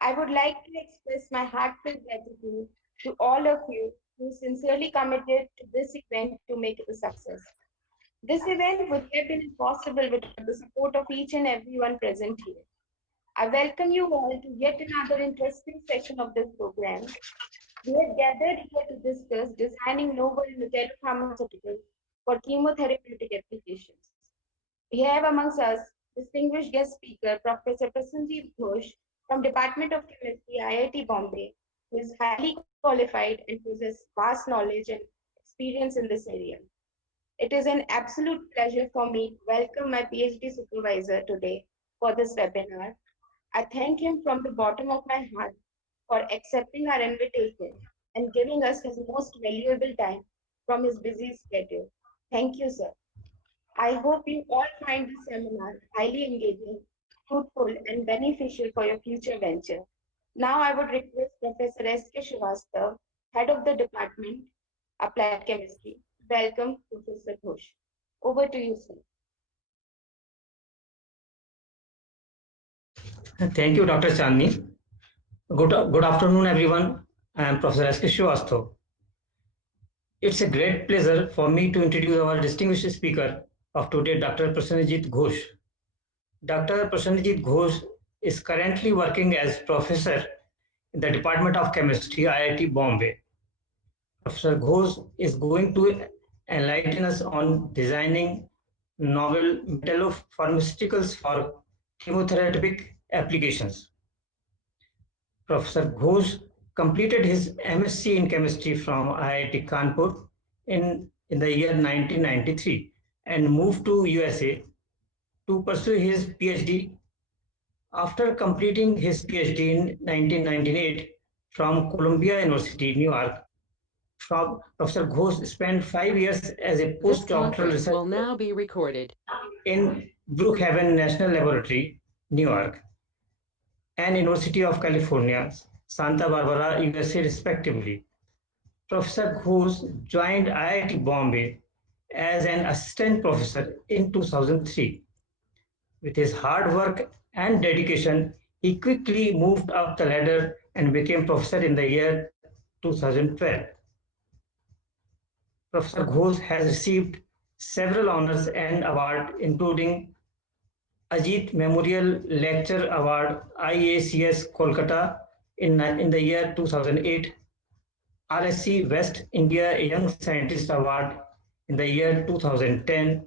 I would like to express my heartfelt gratitude to all of you who sincerely committed to this event to make it a success. This event would have been impossible without the support of each and everyone present here. I welcome you all to yet another interesting session of this program. We are gathered here to discuss designing novel pharmaceuticals for chemotherapeutic applications. We have amongst us distinguished guest speaker Professor Prasenjit Ghosh from Department of Chemistry, IIT Bombay, who is highly qualified and possesses vast knowledge and experience in this area. It is an absolute pleasure for me to welcome my PhD supervisor today for this webinar. I thank him from the bottom of my heart for accepting our invitation and giving us his most valuable time from his busy schedule. Thank you, sir. I hope you all find this seminar highly engaging, fruitful, and beneficial for your future venture. Now I would request Professor S.K. Srivastav, Head of the Department, Applied Chemistry. Welcome, Professor Ghosh. Over to you, sir. Thank you, Dr. Chandni. Good afternoon, everyone. I am Professor S.K. Srivastav. It's a great pleasure for me to introduce our distinguished speaker of today, Dr. Prasenjit Ghosh. Dr. Prasenjit Ghosh is currently working as professor in the Department of Chemistry, IIT Bombay. Professor Ghosh is going to enlighten us on designing novel metallopharmaceuticals for chemotherapeutic applications. Professor Ghosh completed his MSc in chemistry from IIT Kanpur in the year 1993 and moved to USA to pursue his PhD. After completing his PhD in 1998 from Columbia University, New York, Professor Ghosh spent 5 years as a postdoctoral researcher will now be recorded in Brookhaven National Laboratory, New York, and University of California, Santa Barbara, USA, respectively. Professor Ghosh joined IIT Bombay as an assistant professor in 2003. With his hard work and dedication, he quickly moved up the ladder and became professor in the year 2012. Professor Ghosh has received several honors and awards, including Ajit Memorial Lecture Award, IACS Kolkata in the year 2008, RSC West India Young Scientist Award in the year 2010,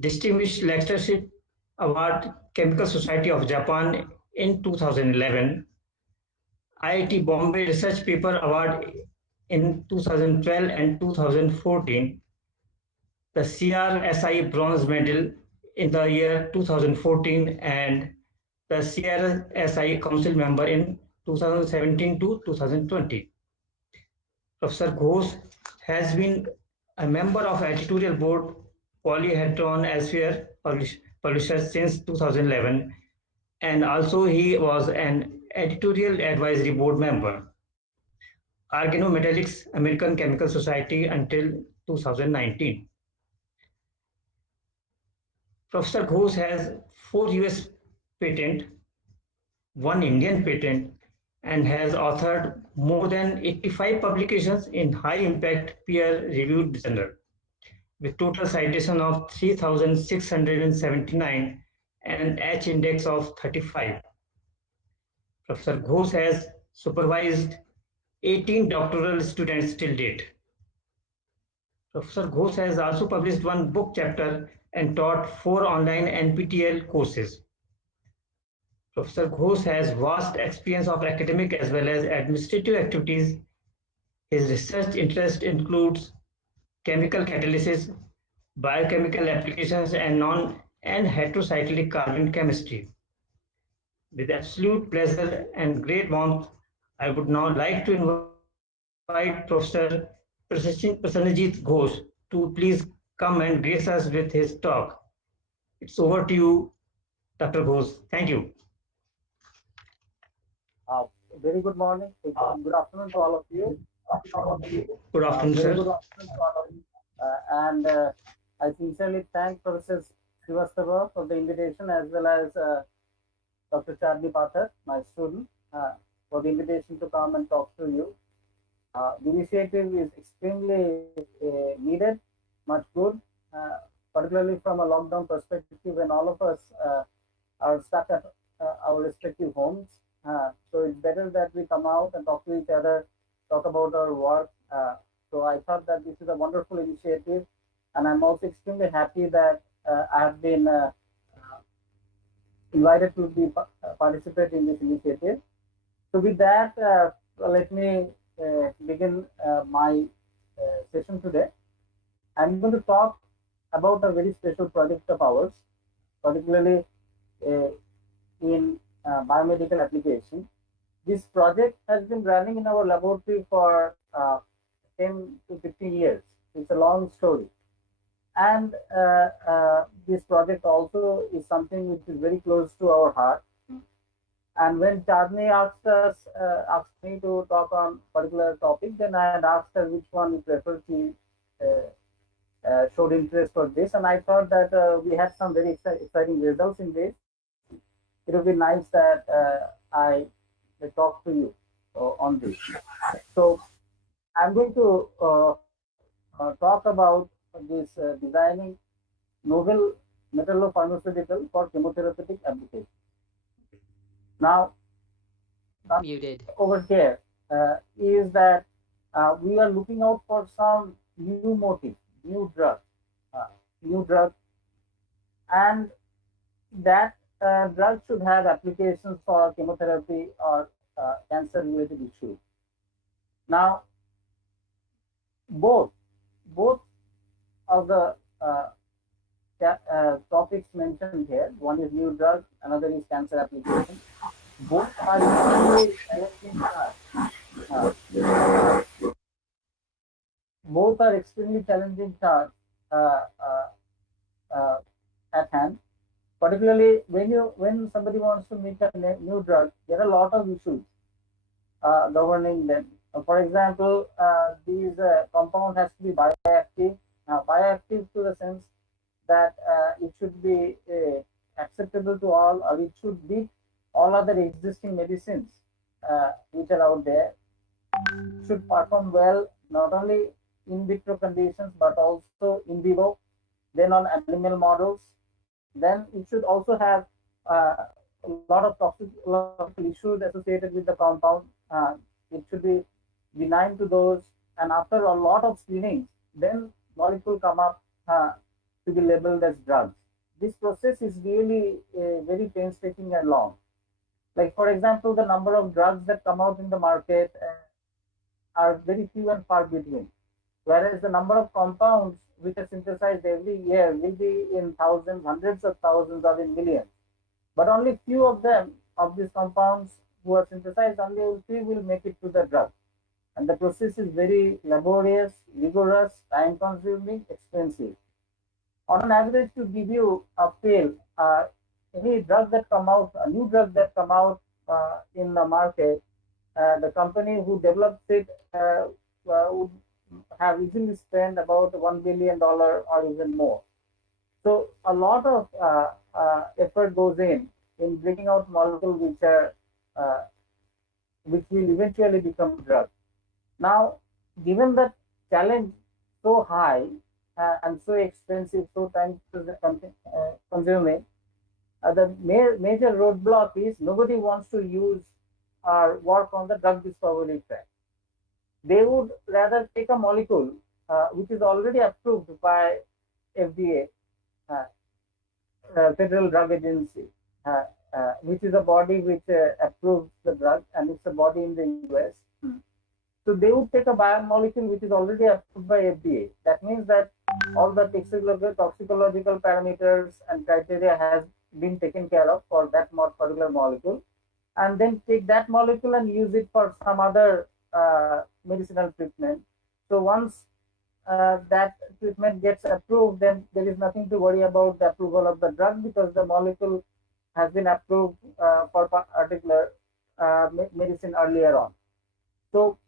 Distinguished Lectureship Award, Chemical Society of Japan in 2011, IIT Bombay Research Paper Award in 2012 and 2014, the CRSI Bronze Medal in the year 2014, and the CRSI Council member in 2017 to 2020. Professor Ghosh has been a member of editorial board Polyhedron Elsewhere publishers since 2011, and also he was an editorial advisory board member, Organometallics American Chemical Society until 2019. Professor Ghosh has 4 US patent, 1 Indian patent, and has authored more than 85 publications in high-impact peer-reviewed journals, with total citation of 3,679 and an H index of 35. Professor Ghosh has supervised 18 doctoral students till date. Professor Ghosh has also published 1 book chapter and taught 4 online NPTEL courses. Professor Ghosh has vast experience of academic as well as administrative activities. His research interest includes chemical catalysis, biochemical applications, and heterocyclic carbon chemistry. With absolute pleasure and great warmth, I would now like to invite Professor Prasenjit Ghosh to please come and grace us with his talk. It's over to you, Dr. Ghosh. Thank you. Very good morning. Good afternoon to all of you. Good afternoon, sir. Good afternoon to all of you. I sincerely thank Professor Srivastava for the invitation, as well as Dr. Charlie Pathar, my student, for the invitation to come and talk to you. The initiative is extremely needed, much good, uh, particularly from a lockdown perspective when all of us are stuck at our respective homes. So it's better that we come out and talk to each other, talk about our work. So I thought that this is a wonderful initiative, and I'm also extremely happy that I have been invited to be participate in this initiative. So with that, let me begin my session today. I'm going to talk about a very special project of ours, particularly uh, in biomedical application. This project has been running in our laboratory for 10 to 15 years. It's a long story. And this project also is something which is very close to our heart. And when Chandni asked me to talk on particular topic, then I had asked her which one we prefer. She showed interest for this, and I thought that we had some very exciting results in this. It would be nice that I talk to you on this. So I'm going to talk about this designing novel metallopharmaceutical for chemotherapeutic application. Now, Muted. over here is that we are looking out for some new motif, new drug, uh, new drug, and that drug should have applications for chemotherapy or cancer-related issues. Now, both both of the topics mentioned here, one is new drug, another is cancer application. Both are extremely challenging tasks. Both are extremely challenging tasks uh, uh, uh, at hand. Particularly when somebody wants to make a new drug, there are a lot of issues governing them. For example, these compound has to be bioactive. Now, bioactive to the sense that it should be acceptable to all, or it should beat all other existing medicines which are out there. Should perform well not only in vitro conditions but also in vivo, then on animal models. Then it should also have a lot of toxical issues associated with the compound. It should be benign to those, and after a lot of screenings, then molecule come up to be labeled as drugs. This process is really very painstaking and long. Like for example, the number of drugs that come out in the market are very few and far between, whereas the number of compounds which are synthesized every year will be in thousands, hundreds of thousands, or in millions. But only few of them, of these compounds who are synthesized, only few will make it to the drug. And the process is very laborious, rigorous, time consuming, expensive. On an average, to give you a feel, any drug that come out, a new drug that come out in the market, the company who develops it would have easily spent about $1 billion or even more. So a lot of effort goes in bringing out molecules uh, which will eventually become drugs. Now, given that challenge so high and so expensive, so time consuming, the major roadblock is nobody wants to use or work on the drug discovery track. They would rather take a molecule which is already approved by FDA, uh, Federal Drug Agency, which is a body which approves the drug, and it's a body in the US. So they would take a biomolecule which is already approved by FDA. That means that all the toxicological parameters and criteria has been taken care of for that particular molecule, and then take that molecule and use it for some other medicinal treatment. So once that treatment gets approved, then there is nothing to worry about the approval of the drug because the molecule has been approved for particular medicine earlier on. So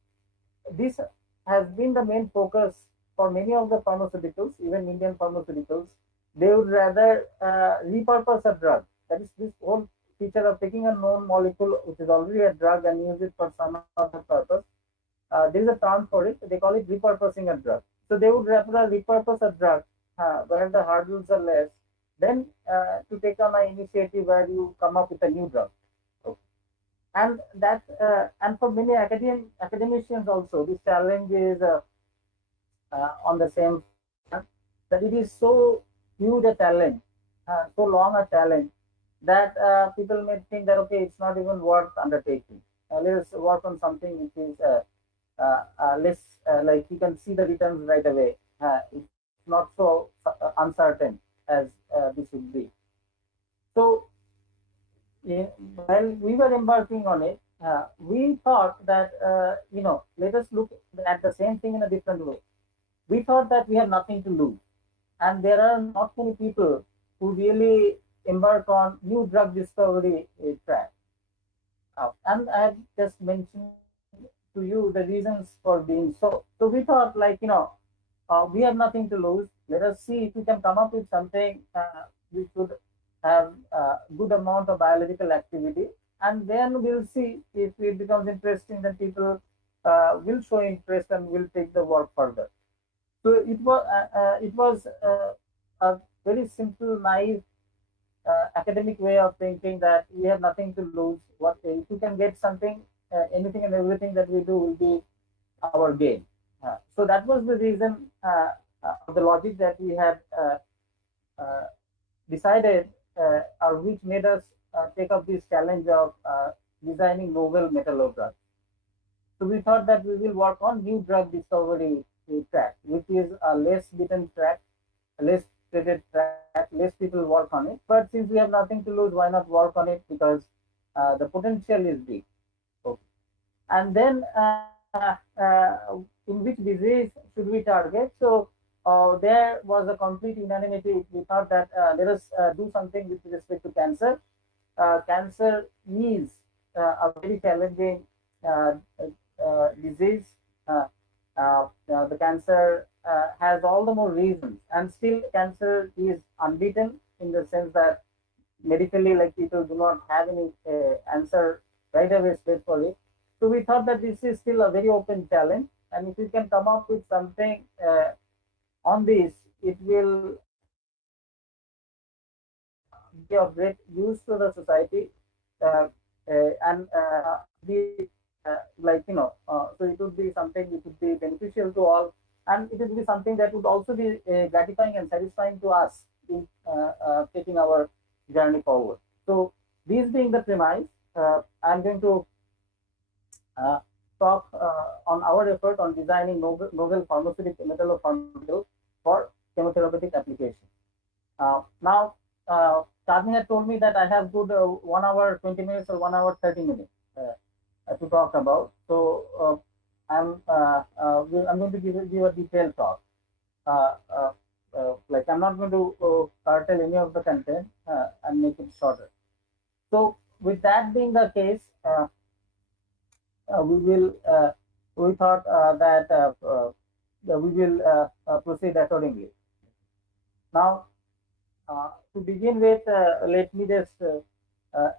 this has been the main focus for many of the pharmaceuticals, even Indian pharmaceuticals. They would rather repurpose a drug. That is, this whole feature of taking a known molecule, which is already a drug, and use it for some other purpose. There is a term for it. They call it repurposing a drug. So they would rather repurpose a drug where the hurdles are less than to take on an initiative where you come up with a new drug. Okay. And that and for many academicians also, this challenge is on the same front, that it is so huge a challenge, so long a challenge, that people may think that okay, it's not even worth undertaking. Let's work on something which is less like you can see the returns right away. It's not so uncertain as this would be. So yeah, while we were embarking on it, we thought that let us look at the same thing in a different way. We thought that we have nothing to lose, and there are not many people who really embark on new drug discovery track. And I have just mentioned to you the reasons for being so. So we thought, like, we have nothing to lose. Let us see if we can come up with something which would have a good amount of biological activity, and then we'll see if it becomes interesting, that people will show interest and will take the work further. So it was a very simple, naive academic way of thinking that we have nothing to lose. What if we can get something, anything and everything that we do will be our gain. So that was the reason, the logic that we had uh, decided, or which made us take up this challenge of designing novel metal drugs. So we thought that we will work on new drug discovery track, which is a less beaten track, a less treated track, less people work on it. But since we have nothing to lose, why not work on it? Because the potential is big. Okay. And then in which disease should we target? So there was a complete unanimity. We thought that let us do something with respect to cancer. Cancer is a very challenging disease. The cancer has all the more reasons, and still cancer is unbeaten, in the sense that medically, like, people do not have any answer right away straight for it. So we thought that this is still a very open challenge, and if we can come up with something on this, it will be of great use to the society, and be so it would be something which would be beneficial to all, and it would be something that would also be gratifying and satisfying to us in taking our journey forward. So these being the premise, I'm going to talk on our effort on designing novel pharmaceutical metallopharmaceuticals for chemotherapeutic application. Now, Charmi had told me that I have good 1 hour 20 minutes or 1 hour 30 minutes to talk about. So I'm going to give you a detailed talk. Like, I'm not going to tell any of the content and make it shorter. So with that being the case, we thought that we will proceed accordingly. Now, to begin with, let me just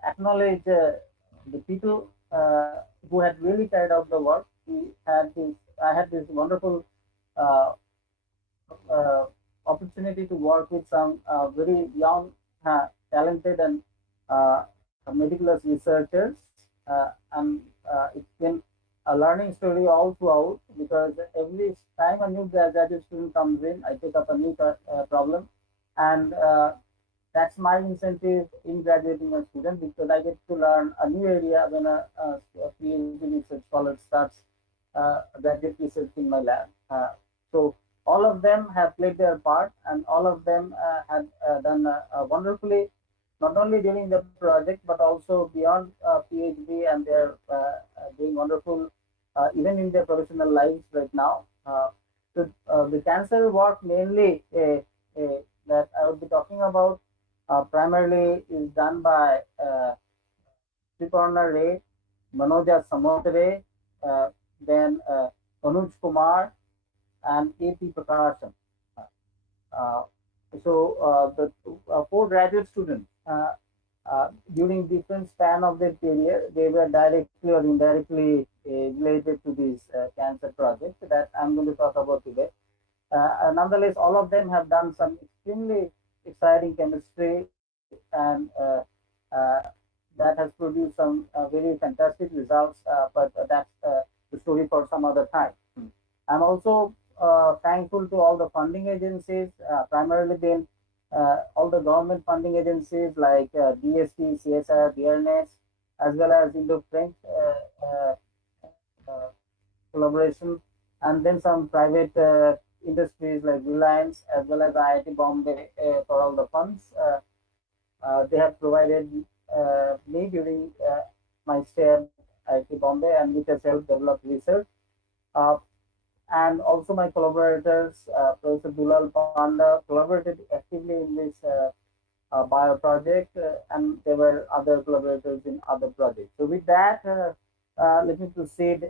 acknowledge the people who had really carried out the work. I had this wonderful uh, opportunity to work with some very young, talented, and meticulous researchers, and it's been a learning story all throughout, because every time a new graduate student comes in, I take up a new problem, and that's my incentive in graduating a student, because I get to learn a new area when a PhD research scholar starts graduate research in my lab. So all of them have played their part, and all of them have done wonderfully, not only during the project but also beyond PhD, and they're doing wonderful even in their professional lives right now. So the cancer work mainly that I would be talking about primarily is done by Triparna Ray, Manoja Samotre, then Anuj Kumar, and A.P. Prakashan. Uh, so the 4 graduate students during different span of their career, they were directly or indirectly related to this cancer project that I'm going to talk about today. Nonetheless, all of them have done some extremely exciting chemistry, and uh, that has produced some very fantastic results. But that's the story for some other time. I'm also thankful to all the funding agencies, primarily then all the government funding agencies like DST, CSR, DRNS, as well as Indo-French uh, collaboration, and then some private industries like Reliance, as well as IIT Bombay for all the funds. They have provided me during my stay at IIT Bombay, and which has helped develop research. Uh, and also my collaborators, Professor Dulal Panda, collaborated actively in this bio project, and there were other collaborators in other projects. So with that, let me proceed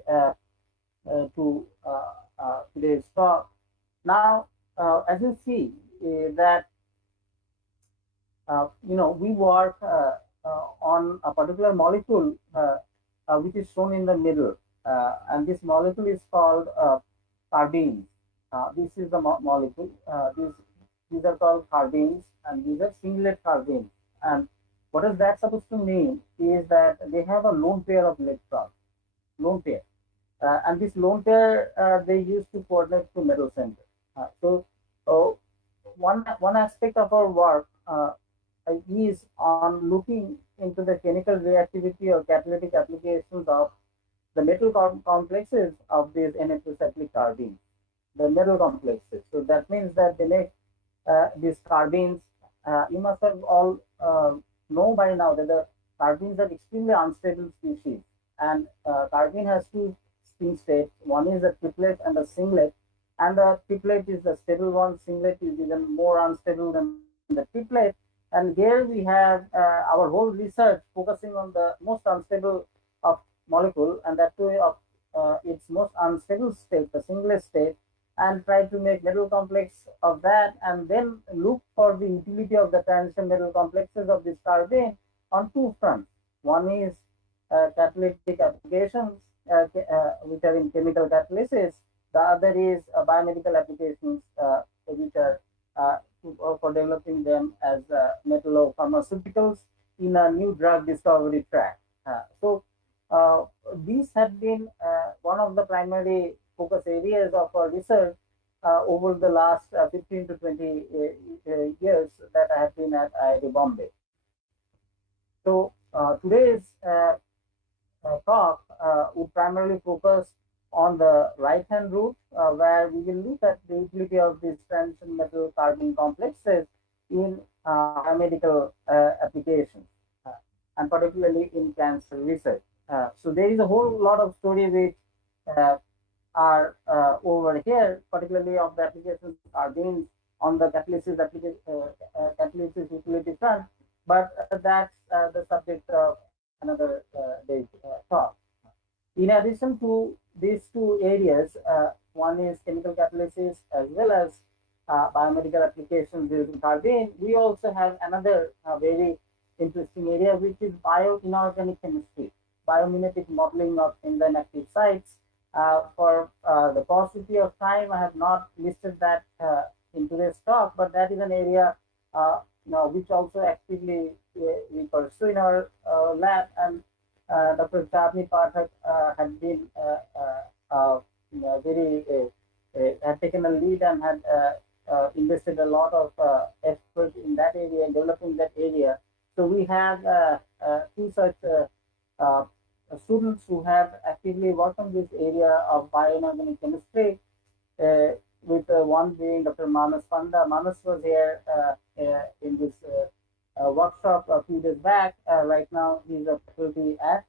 to today's talk. Now, as you see, that we work on a particular molecule which is shown in the middle, and this molecule is called carbene. This is the molecule. These are called carbenes, and these are singlet carbenes. And what is that supposed to mean is that they have a lone pair of electrons, lone pair. And this lone pair they use to coordinate to metal center. So one aspect of our work is on looking into the chemical reactivity or catalytic applications of the metal complexes of these NH2 cyclic carbenes, the metal complexes. So that means that they make these carbenes. You must have all know by now that the carbenes are extremely unstable species, and carbene has two spin states. One is a triplet and a singlet, and the triplet is the stable one. Singlet is even more unstable than the triplet. And here we have our whole research focusing on the most unstable of molecule, and that too of its most unstable state, the singlet state, and try to make metal complex of that, and then look for the utility of the transition metal complexes of this carbene on two fronts. One is catalytic applications, which are in chemical catalysis. The other is biomedical applications, which are for developing them as metallopharmaceuticals in a new drug discovery track. So these have been one of the primary focus areas of our research over the last 15 to 20 years that I have been at IIT Bombay. So today's talk would primarily focus on the right-hand route, where we will look at the utility of these transition metal carbene complexes in biomedical applications, and particularly in cancer research. So there is a whole lot of story which are over here, particularly of the applications carbenes on the catalysis utility front, but that's the subject of another day's talk. In addition to these two areas, one is chemical catalysis as well as biomedical applications using carbene. We also have another very interesting area, which is bioinorganic chemistry, biomimetic modeling of enzyme active sites. For the paucity of time, I have not listed that in today's talk, but that is an area which also actively we pursue in our lab, and Dr. Chabni Pathak had been very had taken a lead and had invested a lot of effort in that area and developing that area. So we have two such students who have actively worked on this area of bioinorganic chemistry, with one being Dr. Manas Panda. Manas was here in this workshop a few days back. Right now, he's a faculty at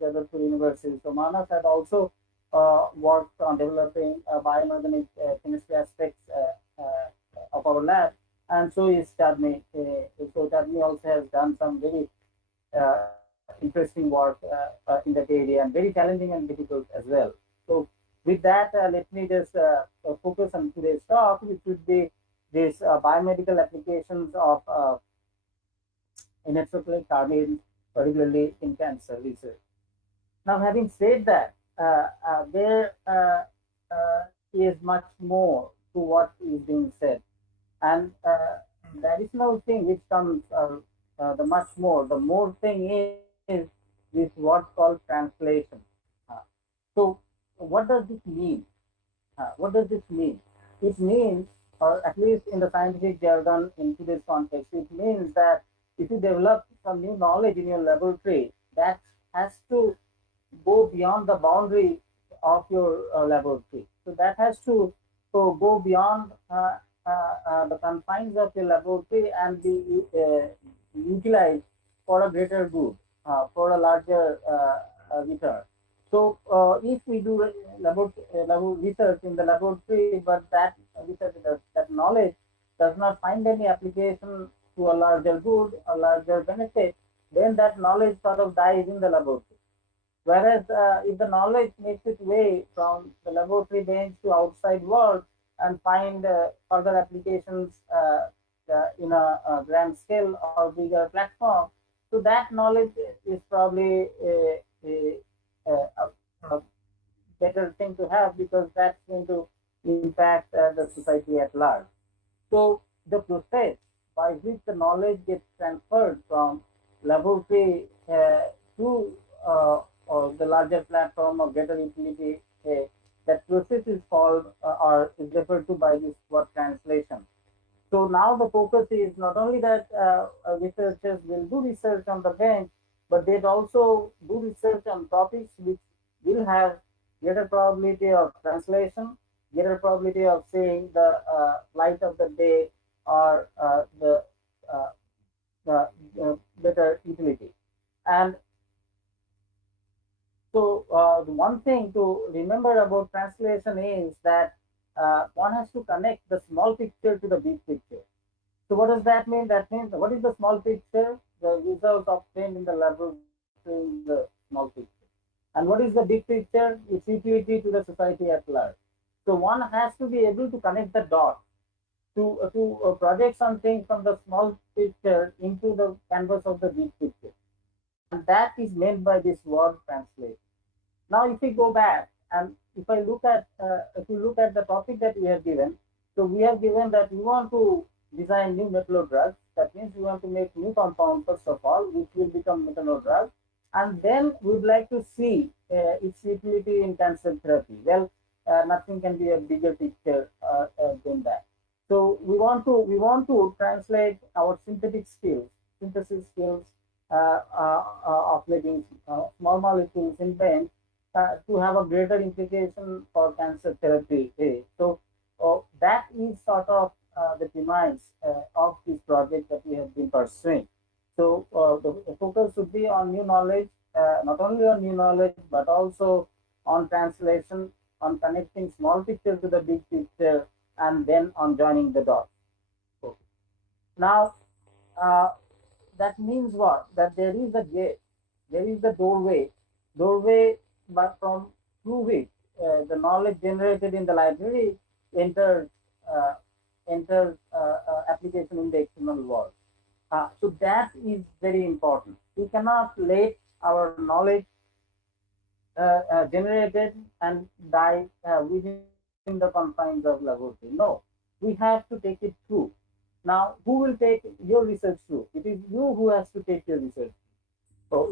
Jadavpur University. So Manas had also worked on developing bioinorganic chemistry aspects of our lab, and so is Chabni. So Chabni also has done some very interesting work in that area, and very challenging and difficult as well. So with that, let me just focus on today's talk, which would be this biomedical applications of inextricably carried, particularly in cancer research. Now, having said that, there is much more to what is being said, and the additional thing which comes, the much more, the more thing is this what's called translation. Uh, so, what does this mean? What does this mean? It means, or at least in the scientific jargon in today's context, it means that if you develop some new knowledge in your laboratory, that has to go beyond the boundary of your laboratory. So that has to go beyond the confines of your laboratory and be utilized for a greater good, for a larger return. So if we do research in the laboratory, but that research, that knowledge does not find any application to a larger good, a larger benefit, then that knowledge sort of dies in the laboratory. Whereas if the knowledge makes its way from the laboratory bench to outside world and find further applications in a grand scale or bigger platform, so that knowledge is probably a better thing to have because that's going to impact the society at large. So the process by which the knowledge gets transferred from laboratory to the larger platform of greater utility, that process is called or is referred to by this word translation. So now the focus is not only that researchers will do research on the bench, but they'd also do research on topics which will have greater probability of translation, greater probability of seeing the light of the day or uh, better utility. And so the one thing to remember about translation is that one has to connect the small picture to the big picture. So what does that mean? That means what is the small picture? The results obtained in the laboratory in the small picture. And what is the big picture? Its utility to the society at large. So one has to be able to connect the dots to project something from the small picture into the canvas of the big picture. And that is meant by this word translate. Now, if we go back and if you look at the topic that we have given, so we have given that we want to design new methanol drugs. That means we want to make new compound first of all, which will become methanol drugs, and then we would like to see its utility in cancer therapy. Well, nothing can be a bigger picture than that. So we want to translate our synthetic skills, synthesis skills of making small molecules in bench to have a greater implication for cancer therapy. So that is sort of the demise of this project that we have been pursuing. So the focus should be on new knowledge, not only on new knowledge, but also on translation, on connecting small picture to the big picture, and then on joining the dots. Okay. Now, uh, that means what? That there is a gate, there is a doorway, but from through which the knowledge generated in the library enters uh, application in the external world. So that is very important. We cannot let our knowledge generated and die within the confines of laboratory. No, we have to take it through. Now, who will take your research through? It is you who has to take your research.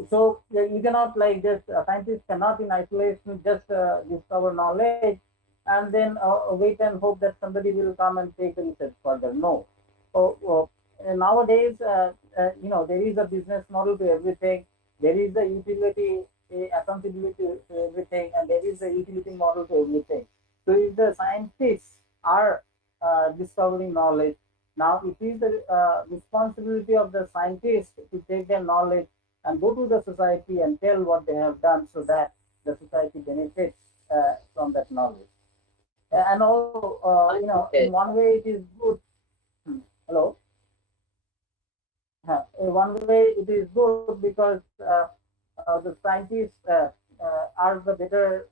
So yeah, you cannot like just scientists cannot in isolation just discover knowledge and then wait and hope that somebody will come and take the research further. No. Nowadays, there is a business model to everything. There is a utility, accountability to everything, and there is a utility model to everything. So if the scientists are discovering knowledge, now it is the responsibility of the scientists to take their knowledge and go to the society and tell what they have done so that the society benefits from that knowledge. And also, in one way it is good. Hello. In one way it is good because the scientists are the better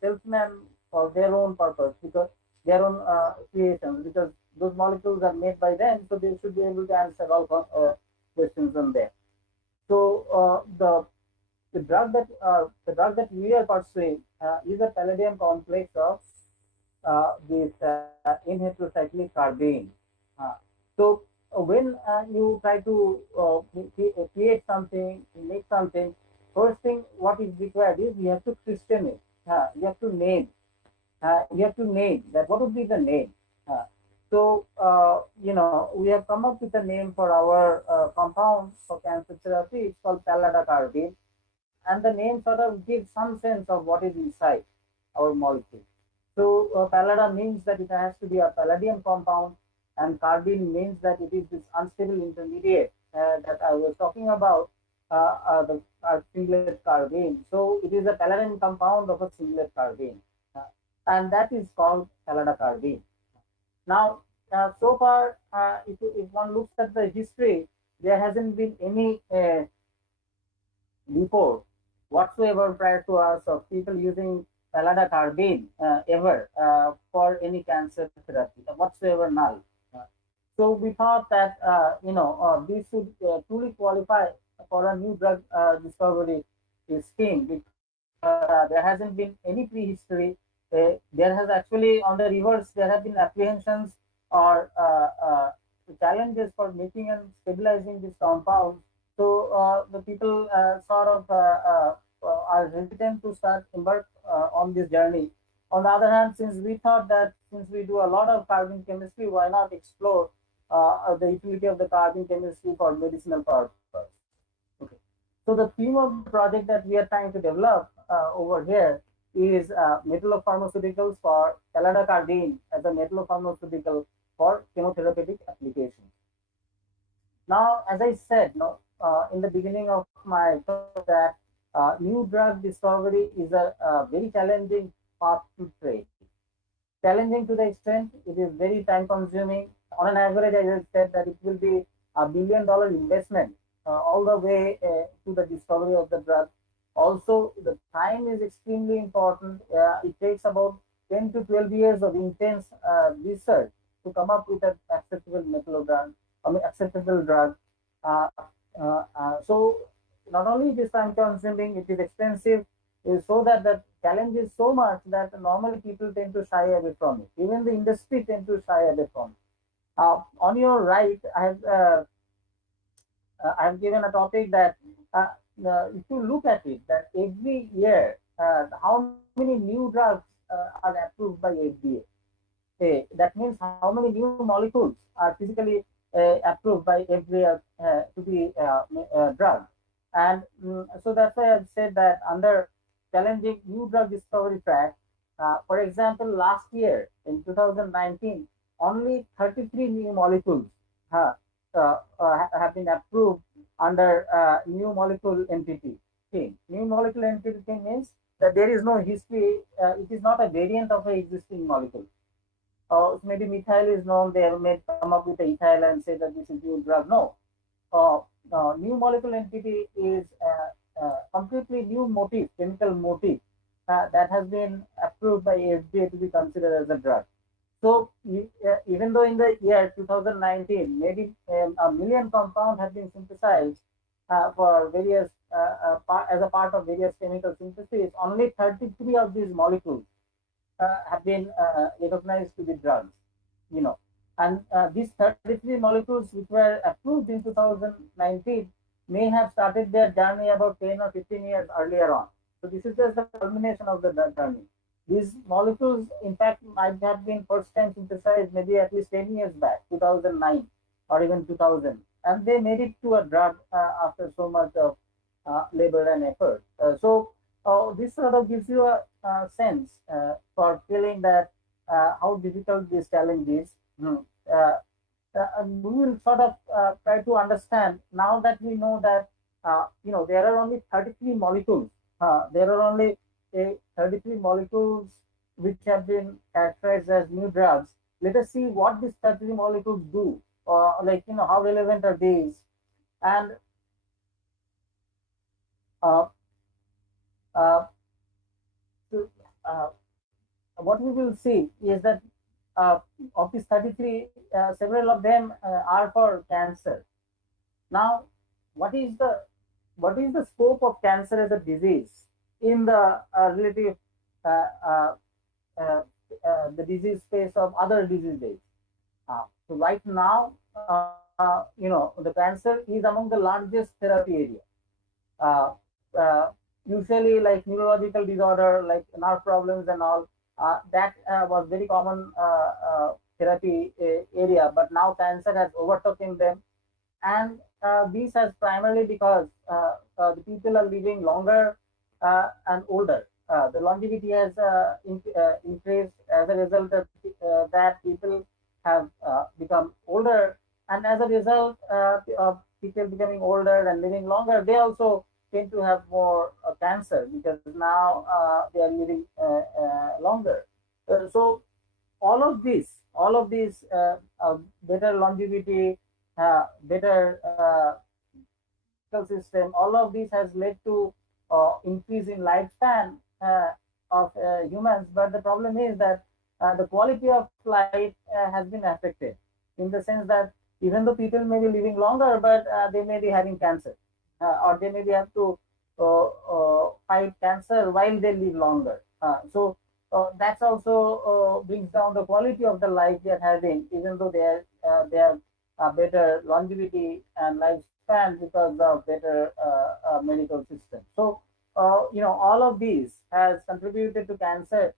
salesmen for their own purpose, because their own creations, because those molecules are made by them, so they should be able to answer all questions on there. So the drug that we are pursuing is a palladium complex of this N-heterocyclic carbene. So when you try to create something, make something, first thing what is required is you have to christen it. You have to name. You have to name that. What would be the name? So we have come up with a name for our compound for cancer therapy. It's called pallada-carbene, and the name sort of gives some sense of what is inside our molecule. So pallada means that it has to be a palladium compound, and carbene means that it is this unstable intermediate that I was talking about, the singlet carbene. So it is a palladium compound of a singlet carbene, and that is called pallada carbene. Now, so far, if one looks at the history, there hasn't been any report whatsoever prior to us of people using pallada carbene ever for any cancer therapy whatsoever null. So we thought that this should truly qualify for a new drug discovery scheme, because there hasn't been any prehistory. There has actually, on the reverse, there have been apprehensions or challenges for making and stabilizing this compound. So the people sort of are hesitant to start embark on this journey. On the other hand, since we thought that since we do a lot of carbon chemistry, why not explore the utility of the carbon chemistry for medicinal purpose? Okay. So the theme of the project that we are trying to develop over here is metallopharmaceuticals for pallada-carbene as a metallopharmaceutical for chemotherapeutic applications. Now, as I said, in the beginning of my talk, that new drug discovery is a very challenging path to trade. Challenging to the extent it is very time consuming. On an average, I have said that it will be $1 billion investment all the way to the discovery of the drug. Also, the time is extremely important. It takes about 10 to 12 years of intense research to come up with an acceptable acceptable drug. So not only it is time consuming, it is expensive, so that the challenge is so much that normally people tend to shy away from it. Even the industry tend to shy away from it. On your right, I have given a topic that if you look at it, that every year, how many new drugs are approved by FDA? That means how many new molecules are physically approved by FDA to be drugged. And so that's why I've said that under challenging new drug discovery track, for example, last year in 2019, only 33 new molecules have been approved under new molecule entity thing. New molecule entity thing means that there is no history. It is not a variant of an existing molecule. Maybe methyl is known. They have made come up with the ethyl and say that this is new drug. No, new molecule entity is completely new motif, chemical motif that has been approved by FDA to be considered as a drug. So even though in the year 2019, maybe a million compounds have been synthesized for various as a part of various chemical synthesis, only 33 of these molecules have been recognized to be drugs. And these 33 molecules which were approved in 2019 may have started their journey about 10 or 15 years earlier on. So this is just the culmination of the drug journey. These molecules, in fact, might have been first time synthesized maybe at least 10 years back, 2009 or even 2000. And they made it to a drug after so much of labor and effort. So this sort of gives you a sense for feeling that how difficult this challenge is. And we will sort of try to understand now that we know that there are only 33 molecules. There are only 33 molecules which have been characterized as new drugs. Let us see what these 33 molecules do, or how relevant are these, and what we will see is that of these 33, several of them are for cancer. Now, what is the scope of cancer as a disease in the relative uh, uh, uh, the disease space of other diseases? So right now, the cancer is among the largest therapy area. Uh, uh, Usually, like neurological disorder, like nerve problems and all, that was very common therapy area. But now cancer has overtaken them, and this has primarily because the people are living longer and older. The longevity has increased as a result of that people have become older, and as a result of people becoming older and living longer, they also tend to have more cancer because now they are living longer. So all of these better longevity, better medical system, all of this has led to increase in lifespan of humans. But the problem is that the quality of life has been affected in the sense that even though people may be living longer, but they may be having cancer, or they maybe have to fight cancer while they live longer. So that's also brings down the quality of the life they are having, even though they have better longevity and lifespan because of better medical system. So all of these has contributed to cancer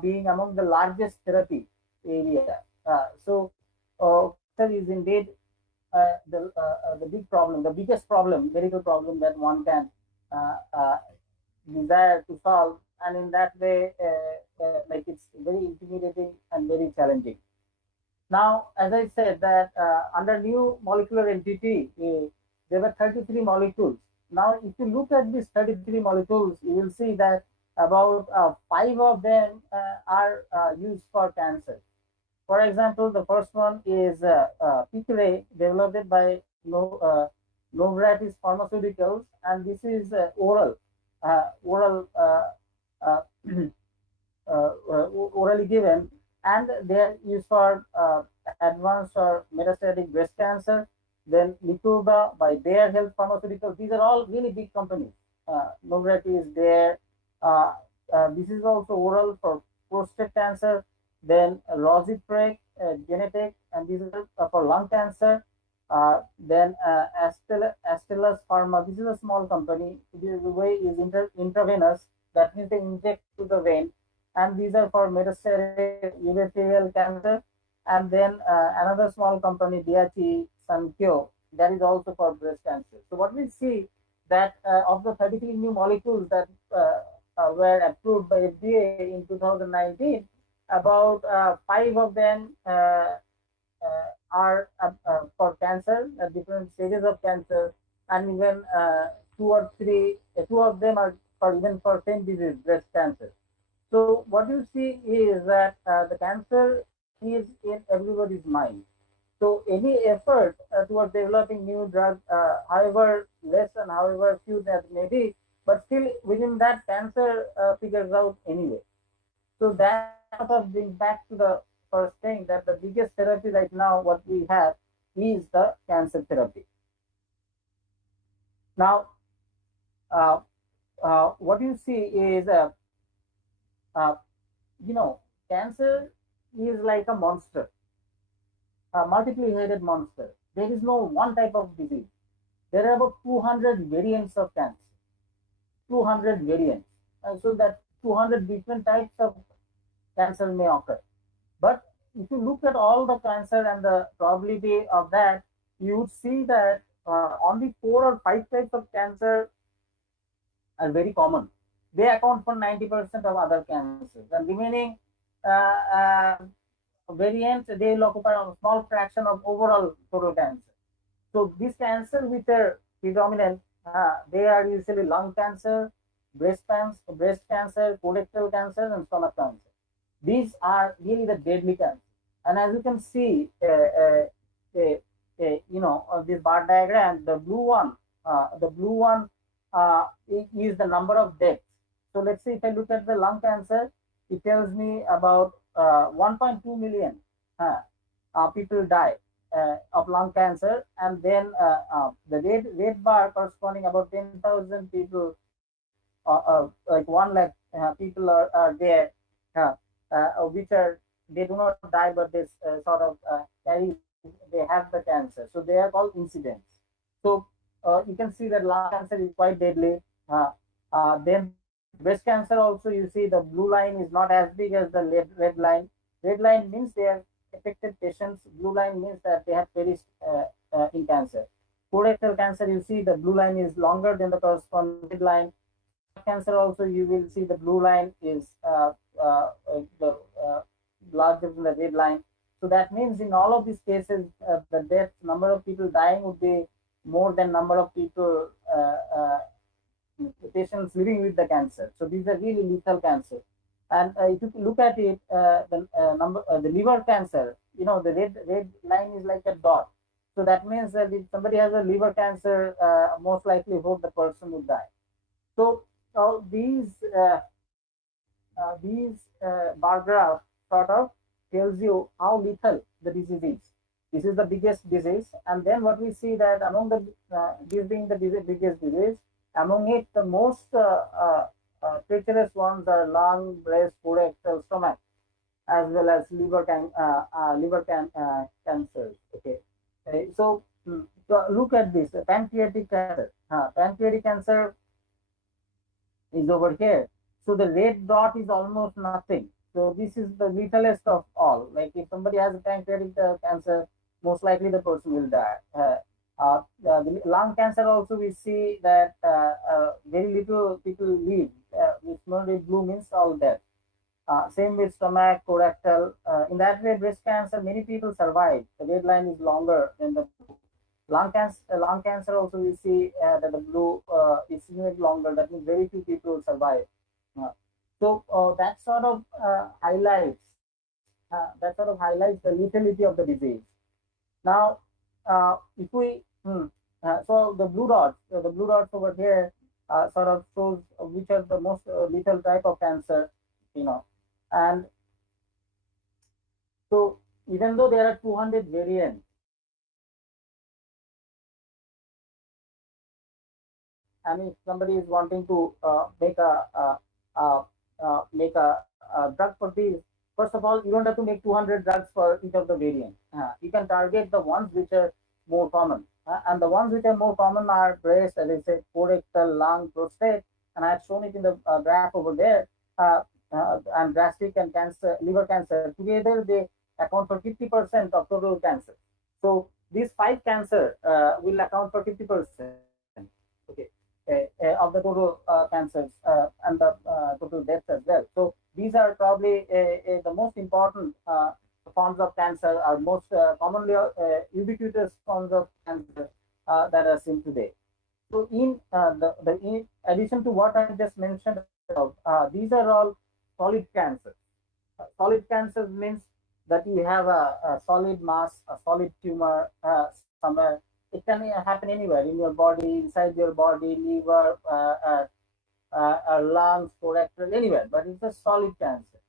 being among the largest therapy area. Cancer is indeed the big problem, the biggest problem, medical problem that one can uh, uh, desire to solve, and in that way, like it's very intimidating and very challenging. Now, as I said, that under new molecular entity, there were 33 molecules. Now, if you look at these 33 molecules, you will see that about five of them are used for cancer. For example, the first one is Picre, developed by Novartis Pharmaceuticals, and this is oral uh, orally given, and they are used for advanced or metastatic breast cancer. Then Lituba by Bayer Health Pharmaceuticals. These are all really big companies. Novartis is there. This is also oral for prostate cancer. Then Rosipreg, Genetic, and these are for lung cancer. Then Astellas Pharma. This is a small company. The way is intravenous. That means they inject to the vein, and these are for metastatic urothelial cancer. And then another small company, Diachi Sankyo, that is also for breast cancer. So what we see that of the 33 new molecules that were approved by FDA in 2019, about five of them are for cancer, different stages of cancer, and even two of them are for even for same disease, breast cancer. So what you see is that the cancer is in everybody's mind. So any effort towards developing new drugs, however less and however few that may be, but still within that cancer figures out anyway. So that sort of brings back to the first thing, that the biggest therapy right now, what we have, is the cancer therapy. Now, uh, what you see is, uh, cancer is like a monster, a multiply headed monster. There is no one type of disease. There are about 200 variants of cancer, 200 variants. So that 200 different types of cancer may occur. But if you look at all the cancer and the probability of that, you would see that only four or five types of cancer are very common. They account for 90% of other cancers. The remaining uh, uh, variants, they will occupy a small fraction of overall total cancer. So these cancers which are predominant, they are usually lung cancer, breast cancer, colorectal cancer, and stomach cancer. These are really the deadly cancer. And as you can see, this bar diagram, the blue one is the number of deaths. So let's say if I look at the lung cancer, it tells me about 1.2 million people die of lung cancer, and then the red bar corresponding about 10,000 people, like 1 lakh people are there, which are they do not die, but they sort of carry, they have the cancer. So they are called incidents. So you can see that lung cancer is quite deadly. Then breast cancer also, you see the blue line is not as big as the red line. Red line means they are affected patients. Blue line means that they have perished in cancer. Colorectal cancer, you see the blue line is longer than the corresponding red line. Stomach cancer also, you will see the blue line is the, larger than the red line. So that means in all of these cases, the death number of people dying would be more than number of people patients living with the cancer. So these are really lethal cancer. And if you look at it, the liver cancer, the red line is like a dot. So that means that if somebody has a liver cancer, most likely hope the person would die. So bar graph sort of tells you how lethal the disease is. This is the biggest disease, and then what we see that among the this being the biggest disease, among it the most treacherous ones are lung, breast, colorectal, stomach, as well as cancers. Okay, so look at this pancreatic cancer. Pancreatic cancer is over here. So the red dot is almost nothing. So this is the lethalest of all. Like if somebody has a pancreatic cancer, most likely the person will die. The lung cancer also, we see that very little people live. With only blue means all death. Same with stomach, colorectal. In that way, breast cancer, many people survive. The red line is longer than the blue. Lung cancer also, we see that the blue is significantly longer. That means very few people survive. So that sort of highlights the lethality of the disease. Now, if we so the blue dots over here sort of shows which are the most lethal type of cancer, and so even though there are 200 variants, and if somebody is wanting to make a drug for these, first of all, you don't have to make 200 drugs for each of the variants. You can target the ones which are more common. And the ones which are more common are breast, as I said, colorectal, lung, prostate, and I have shown it in the graph over there. And gastric and cancer, liver cancer, together they account for 50% of total cancer. So these 5 cancer will account for 50%. Okay. Of the total cancers and the total deaths as well. So these are probably the most important forms of cancer, are most commonly ubiquitous forms of cancer that are seen today. So in addition to what I just mentioned about, these are all solid cancers. Solid cancers means that you have a solid mass, a solid tumor somewhere. It can happen anywhere in your body, inside your body, liver, lungs, colorectal, anywhere, but it's a solid cancer.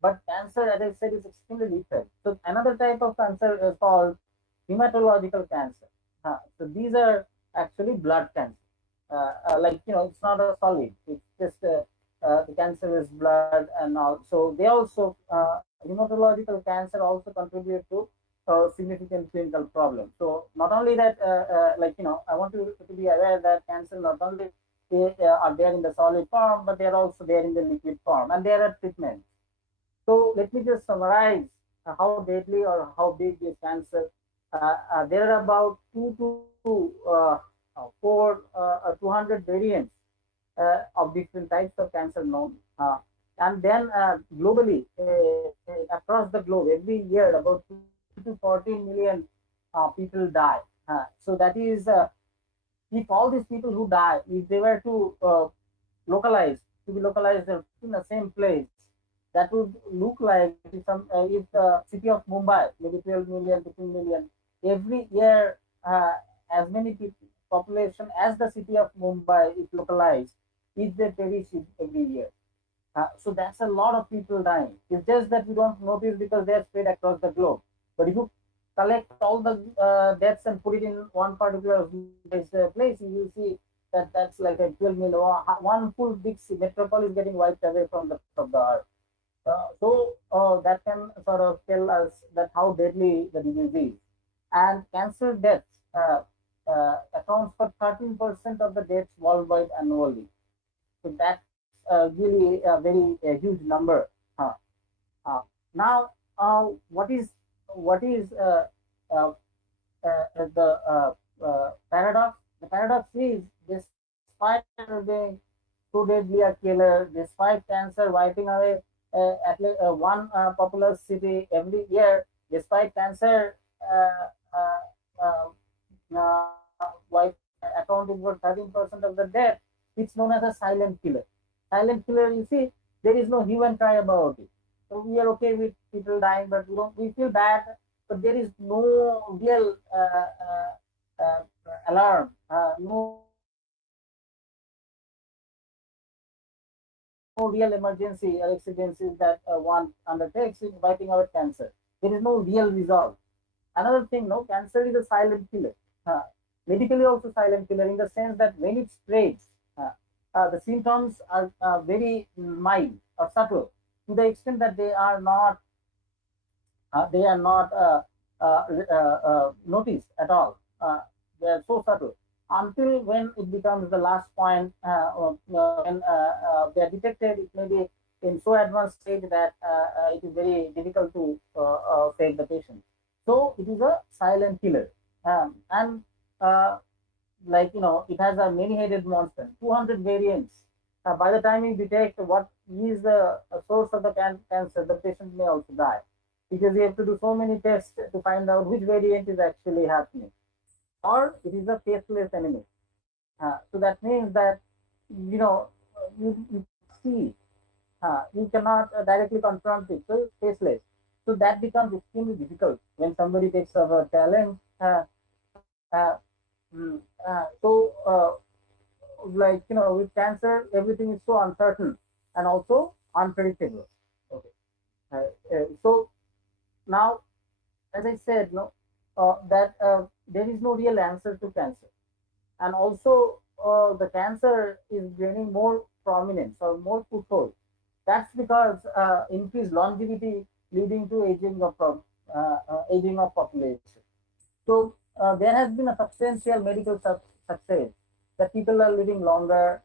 But cancer, as I said, is extremely lethal. So another type of cancer is called hematological cancer. So these are actually blood cancer. It's not a solid. It's just the cancer is blood and all. So they also hematological cancer also contribute to significant clinical problems. So not only that, I want you to be aware that cancer not only they are there in the solid form, but they are also there in the liquid form, and there are treatments. So let me just summarize how deadly or how big is cancer. There are about 200 variants of different types of cancer known. And then globally, across the globe, every year about 2 to 14 million people die. So that is, if all these people who die, if they were to be localized in the same place, that would look like if the city of Mumbai, maybe 12 million, 15 million, every year, as many people, population as the city of Mumbai is localized, if they perish every year. So that's a lot of people dying. It's just that we don't notice because they are spread across the globe. But if you collect all the deaths and put it in one particular place, you will see that that's like a 12 million, one full big metropolis getting wiped away from the face of the earth. That can sort of tell us that how deadly the disease is. And cancer deaths accounts for 13% of the deaths worldwide annually. So that's really a very huge number. Uh, Now, what is uh, the paradox? The paradox is, despite cancer being so deadly a killer, despite cancer wiping away at least one populous city every year, despite cancer accounting for 13% of the death, it's known as a silent killer. Silent killer, you see, there is no hue and cry about it. So we are okay with people dying, but we feel bad, but there is no real alarm, no real emergency or exigencies that one undertakes in wiping out cancer. There is no real result. Another thing, no, cancer is a silent killer. Medically also silent killer in the sense that when it spreads, the symptoms are very mild or subtle, to the extent that they are not noticed at all. They are so subtle until when it becomes the last point, when they are detected. It may be in so advanced stage that it is very difficult to save the patient. So it is a silent killer, and like it has a many-headed monster, 200 variants. By the time you detect what is the source of the cancer, the patient may also die, because you have to do so many tests to find out which variant is actually happening, or it is a faceless enemy. So that means that you cannot see, you cannot directly confront it, so it's faceless. So that becomes extremely difficult when somebody takes up a challenge. Uh, so, like with cancer, everything is so uncertain and also unpredictable. Okay. So now, as I said, no, that there is no real answer to cancer, and also the cancer is gaining more prominence or more foothold. That's because increased longevity leading to aging of population. So there has been a substantial medical success that people are living longer,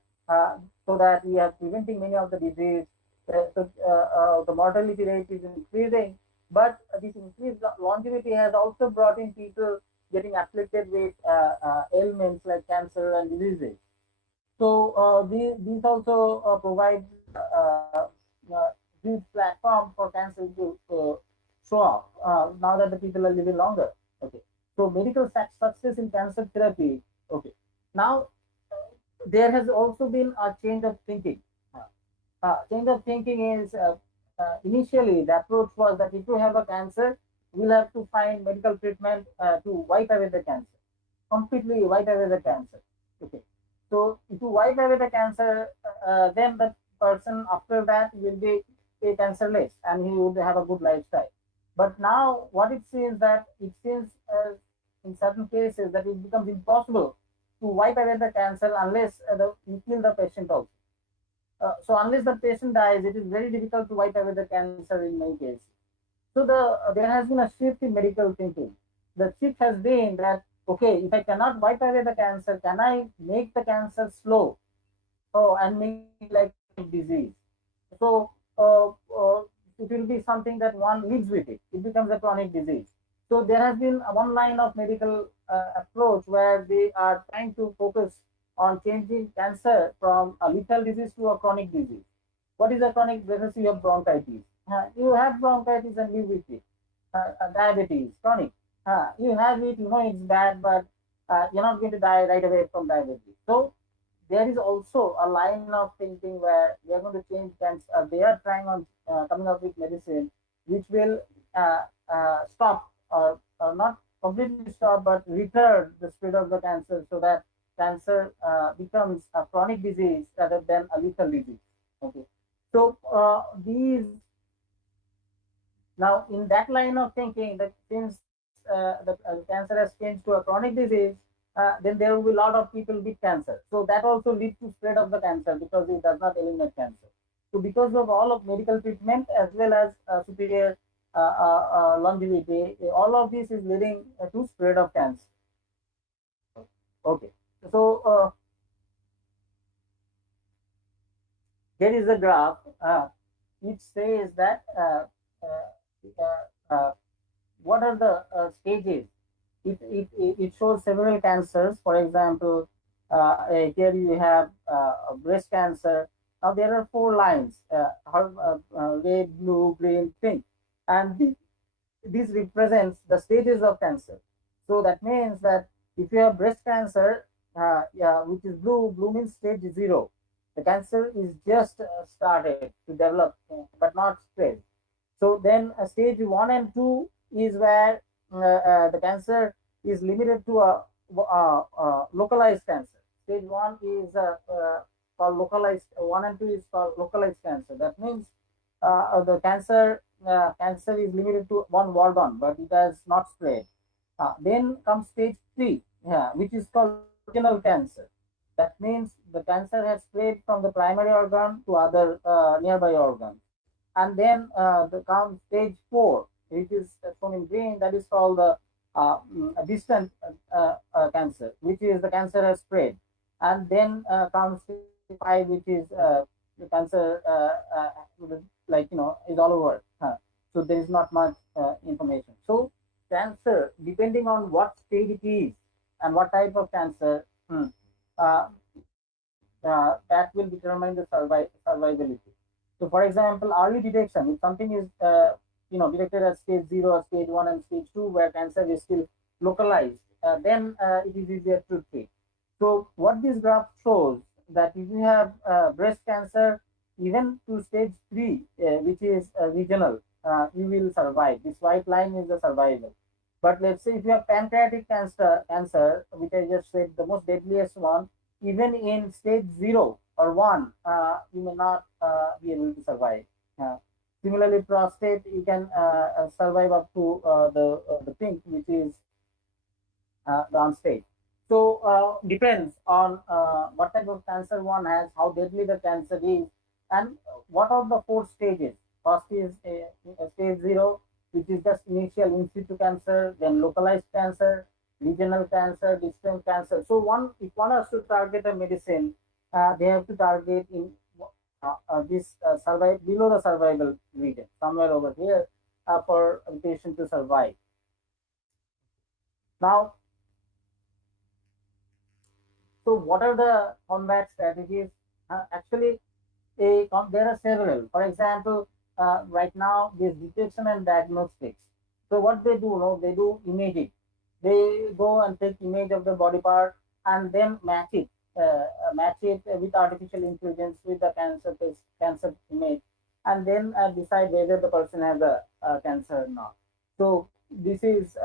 so that we are preventing many of the disease. The mortality rate is increasing, but this increased longevity has also brought in people getting afflicted with ailments like cancer and diseases. So these also provide huge platform for cancer to show up now that the people are living longer. Okay, so medical success in cancer therapy. Okay, now there has also been a change of thinking. Change of thinking is initially the approach was that if you have a cancer, we'll have to find medical treatment to wipe away the cancer, completely wipe away the cancer. Okay, so if you wipe away the cancer, then the person after that will be cancerless and he would have a good lifestyle. But now what it seems that it seems in certain cases that it becomes impossible to wipe away the cancer unless you kill the patient also. So unless the patient dies, it is very difficult to wipe away the cancer in many cases. So there has been a shift in medical thinking. The shift has been that okay, if I cannot wipe away the cancer, can I make the cancer slow? Oh, and make it like a chronic disease. So it will be something that one lives with it. It becomes a chronic disease. So there has been one line of medical approach where they are trying to focus on changing cancer from a lethal disease to a chronic disease. What is a chronic disease? You have bronchitis. You have bronchitis and live with it. Diabetes, chronic. You have it, you know it's bad, but you're not going to die right away from diabetes. So there is also a line of thinking where they are going to change cancer. They are trying on coming up with medicine which will stop or not completely stop, but retard the spread of the cancer so that cancer becomes a chronic disease rather than a lethal disease. Okay, so these now in that line of thinking, that since the cancer has changed to a chronic disease, then there will be a lot of people with cancer. So that also leads to spread of the cancer because it does not eliminate cancer. So because of all of medical treatment as well as superior longevity, all of this is leading to spread of cancer. Okay, so here is a graph which says that what are the stages. It shows several cancers. For example, here you have breast cancer. Now there are 4 lines: red, blue, green, pink, and this represents the stages of cancer. So that means that if you have breast cancer, yeah, which is blue, blue means stage 0. The cancer is just started to develop, but not spread. So then stage 1 and 2 is where the cancer is limited to a localized cancer. Stage 1 is called localized, 1 and 2 is called localized cancer. That means the cancer is limited to one organ, but it has not spread. Then comes stage 3, yeah, which is called regional cancer. That means the cancer has spread from the primary organ to other nearby organs. And then comes stage 4, which is shown in green, that is called the distant cancer, which is the cancer has spread. And then comes stage 5, which is the cancer like is all over. So there is not much information. So cancer, depending on what stage it is and what type of cancer, that will determine the survivability. So, for example, early detection, if something is detected at stage 0 or stage 1 and stage 2, where cancer is still localized, then it is easier to treat. So, what this graph shows that if you have breast cancer, even to stage 3, which is regional, you will survive. This white line is the survival. But let's say if you have pancreatic cancer, which I just said, the most deadliest one, even in stage 0 or 1, you may not be able to survive. Similarly, prostate, you can survive up to the pink, which is the on-stage. So depends on what type of cancer one has, how deadly the cancer is, and what are the 4 stages. First is stage 0, which is just initial in situ cancer, then localized cancer, regional cancer, distant cancer. So if one has to target a medicine, they have to target in this below the survival region, somewhere over here, for a patient to survive. Now, so what are the combat strategies? Actually, there are several. For example, right now, this detection and diagnostics. So what they do, they do imaging. They go and take image of the body part and then match it with artificial intelligence with the cancer image, and then decide whether the person has a cancer or not. So this is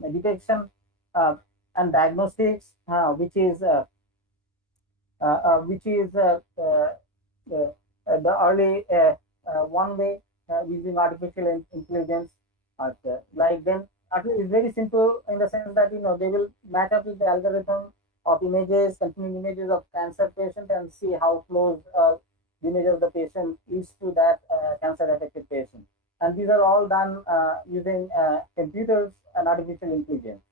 detection and diagnostics, which is the early one way using artificial intelligence. Like then, actually, it's very simple in the sense that they will match up with the algorithm of images, continuing images of cancer patient, and see how close the image of the patient is to that cancer affected patient. And these are all done using computers and artificial intelligence.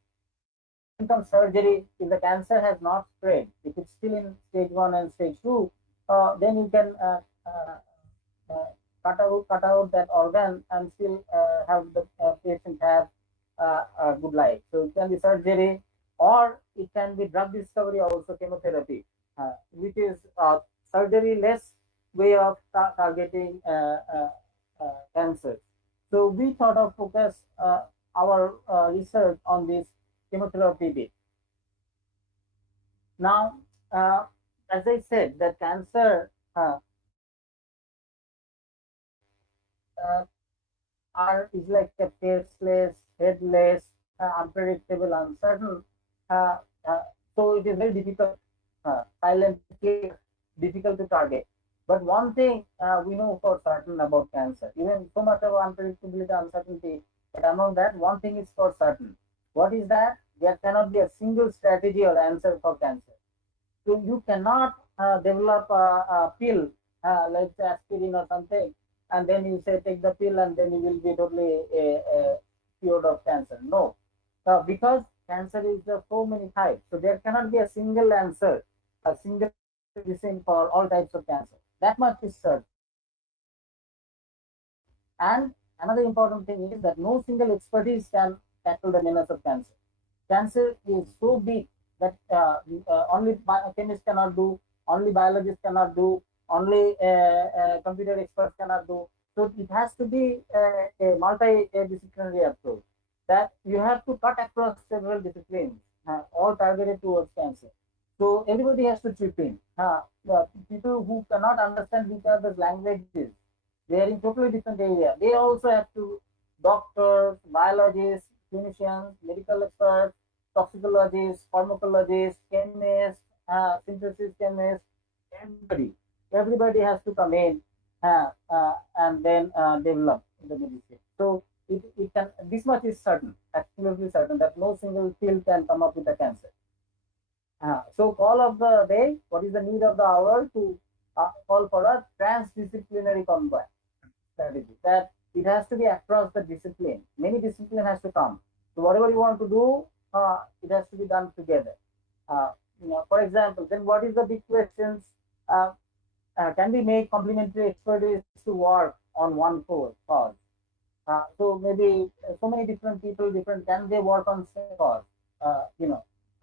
Then comes surgery. If the cancer has not spread, if it's still in stage 1 and stage 2, then you can cut out that organ and still have the patient have a good life. So it can be surgery, or it can be drug discovery, also chemotherapy, which is surgery less way of targeting cancer. So we thought of focus our research on this chemotherapy bit. Now, as I said, that cancer is like a faceless, headless, unpredictable, uncertain. So it is very difficult, silent, difficult to target. But one thing we know for certain about cancer, even so much of unpredictability, uncertainty, But among that, one thing is for certain. What is that? There cannot be a single strategy or answer for cancer. So you cannot develop a pill, like aspirin or something, and then you say take the pill and then you will be totally cured of cancer. No, because cancer is so many types. So there cannot be a single answer, a single medicine for all types of cancer. That much is certain. And another important thing is that no single expertise can tackle the menace of cancer. Cancer is so big that only chemists cannot do, only biologists cannot do, only computer experts cannot do. So it has to be a multidisciplinary approach that you have to cut across several disciplines, all targeted towards cancer. So everybody has to chip in. The people who cannot understand each other's languages, they are in totally different area. They also have to doctors, biologists, clinicians, medical experts, toxicologists, pharmacologists, chemists, synthesis chemists, everybody. Everybody has to come in and then develop the medicine. So it can, this much is certain, absolutely certain, that no single field can come up with a cancer. So call of the day, what is the need of the hour to call for a transdisciplinary combat strategy, that it has to be across the discipline. Many discipline has to come. So whatever you want to do, it has to be done together. For example, then what is the big questions? Can we make complementary expertise to work on one cause? So maybe so many different people, different, can they work on same cause?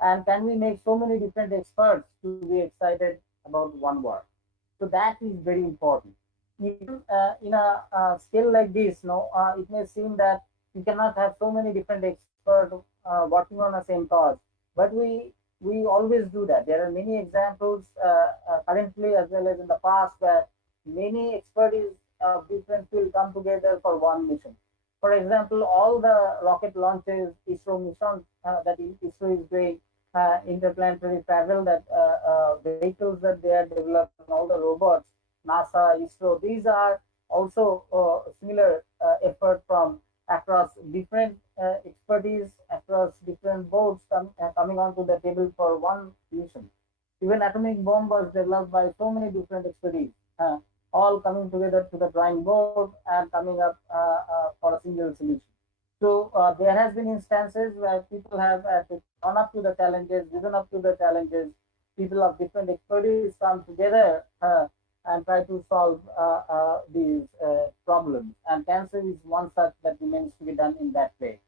And can we make so many different experts to be excited about one work? So that is very important. Even in a scale like this, it may seem that you cannot have so many different experts working on the same cause, but we always do that. There are many examples currently as well as in the past where many expertise of different fields come together for one mission. For example, all the rocket launches, ISRO missions that ISRO is doing, interplanetary travel, that vehicles that they are developing, all the robots, NASA, ISRO, these are also similar effort from across different expertise, across different boards coming onto the table for one mission. Even atomic bomb was developed by so many different expertise, all coming together to the drawing board and coming up for a single solution. So there has been instances where people have gone up to the challenges, risen up to the challenges. People of different expertise come together and try to solve these problems. And cancer is one such that remains to be done in that way.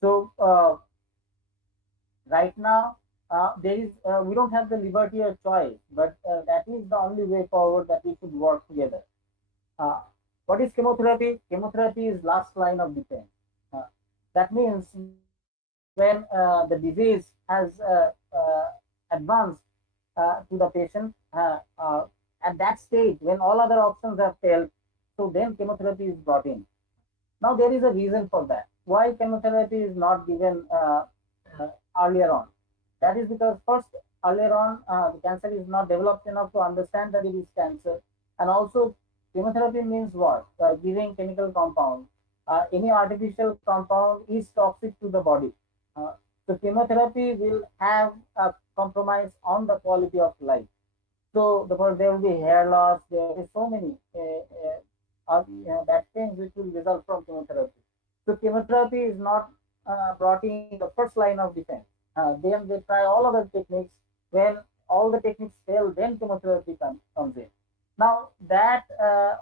So right now, there is we don't have the liberty or choice, but that is the only way forward, that we should work together. Uh, what is chemotherapy? Chemotherapy is last line of defense. That means when the disease has advanced to the patient, at that stage, when all other options have failed, so then chemotherapy is brought in. Now there is a reason for that. Why chemotherapy is not given earlier on? That is because first, earlier on, the cancer is not developed enough to understand that it is cancer. And also, chemotherapy means what? Giving chemical compound. Any artificial compound is toxic to the body. So chemotherapy will have a compromise on the quality of life. So there will be hair loss. There is so many that things which will result from chemotherapy. So chemotherapy is not brought in the first line of defense. Then they try all other techniques. When all the techniques fail, then chemotherapy comes in. Now that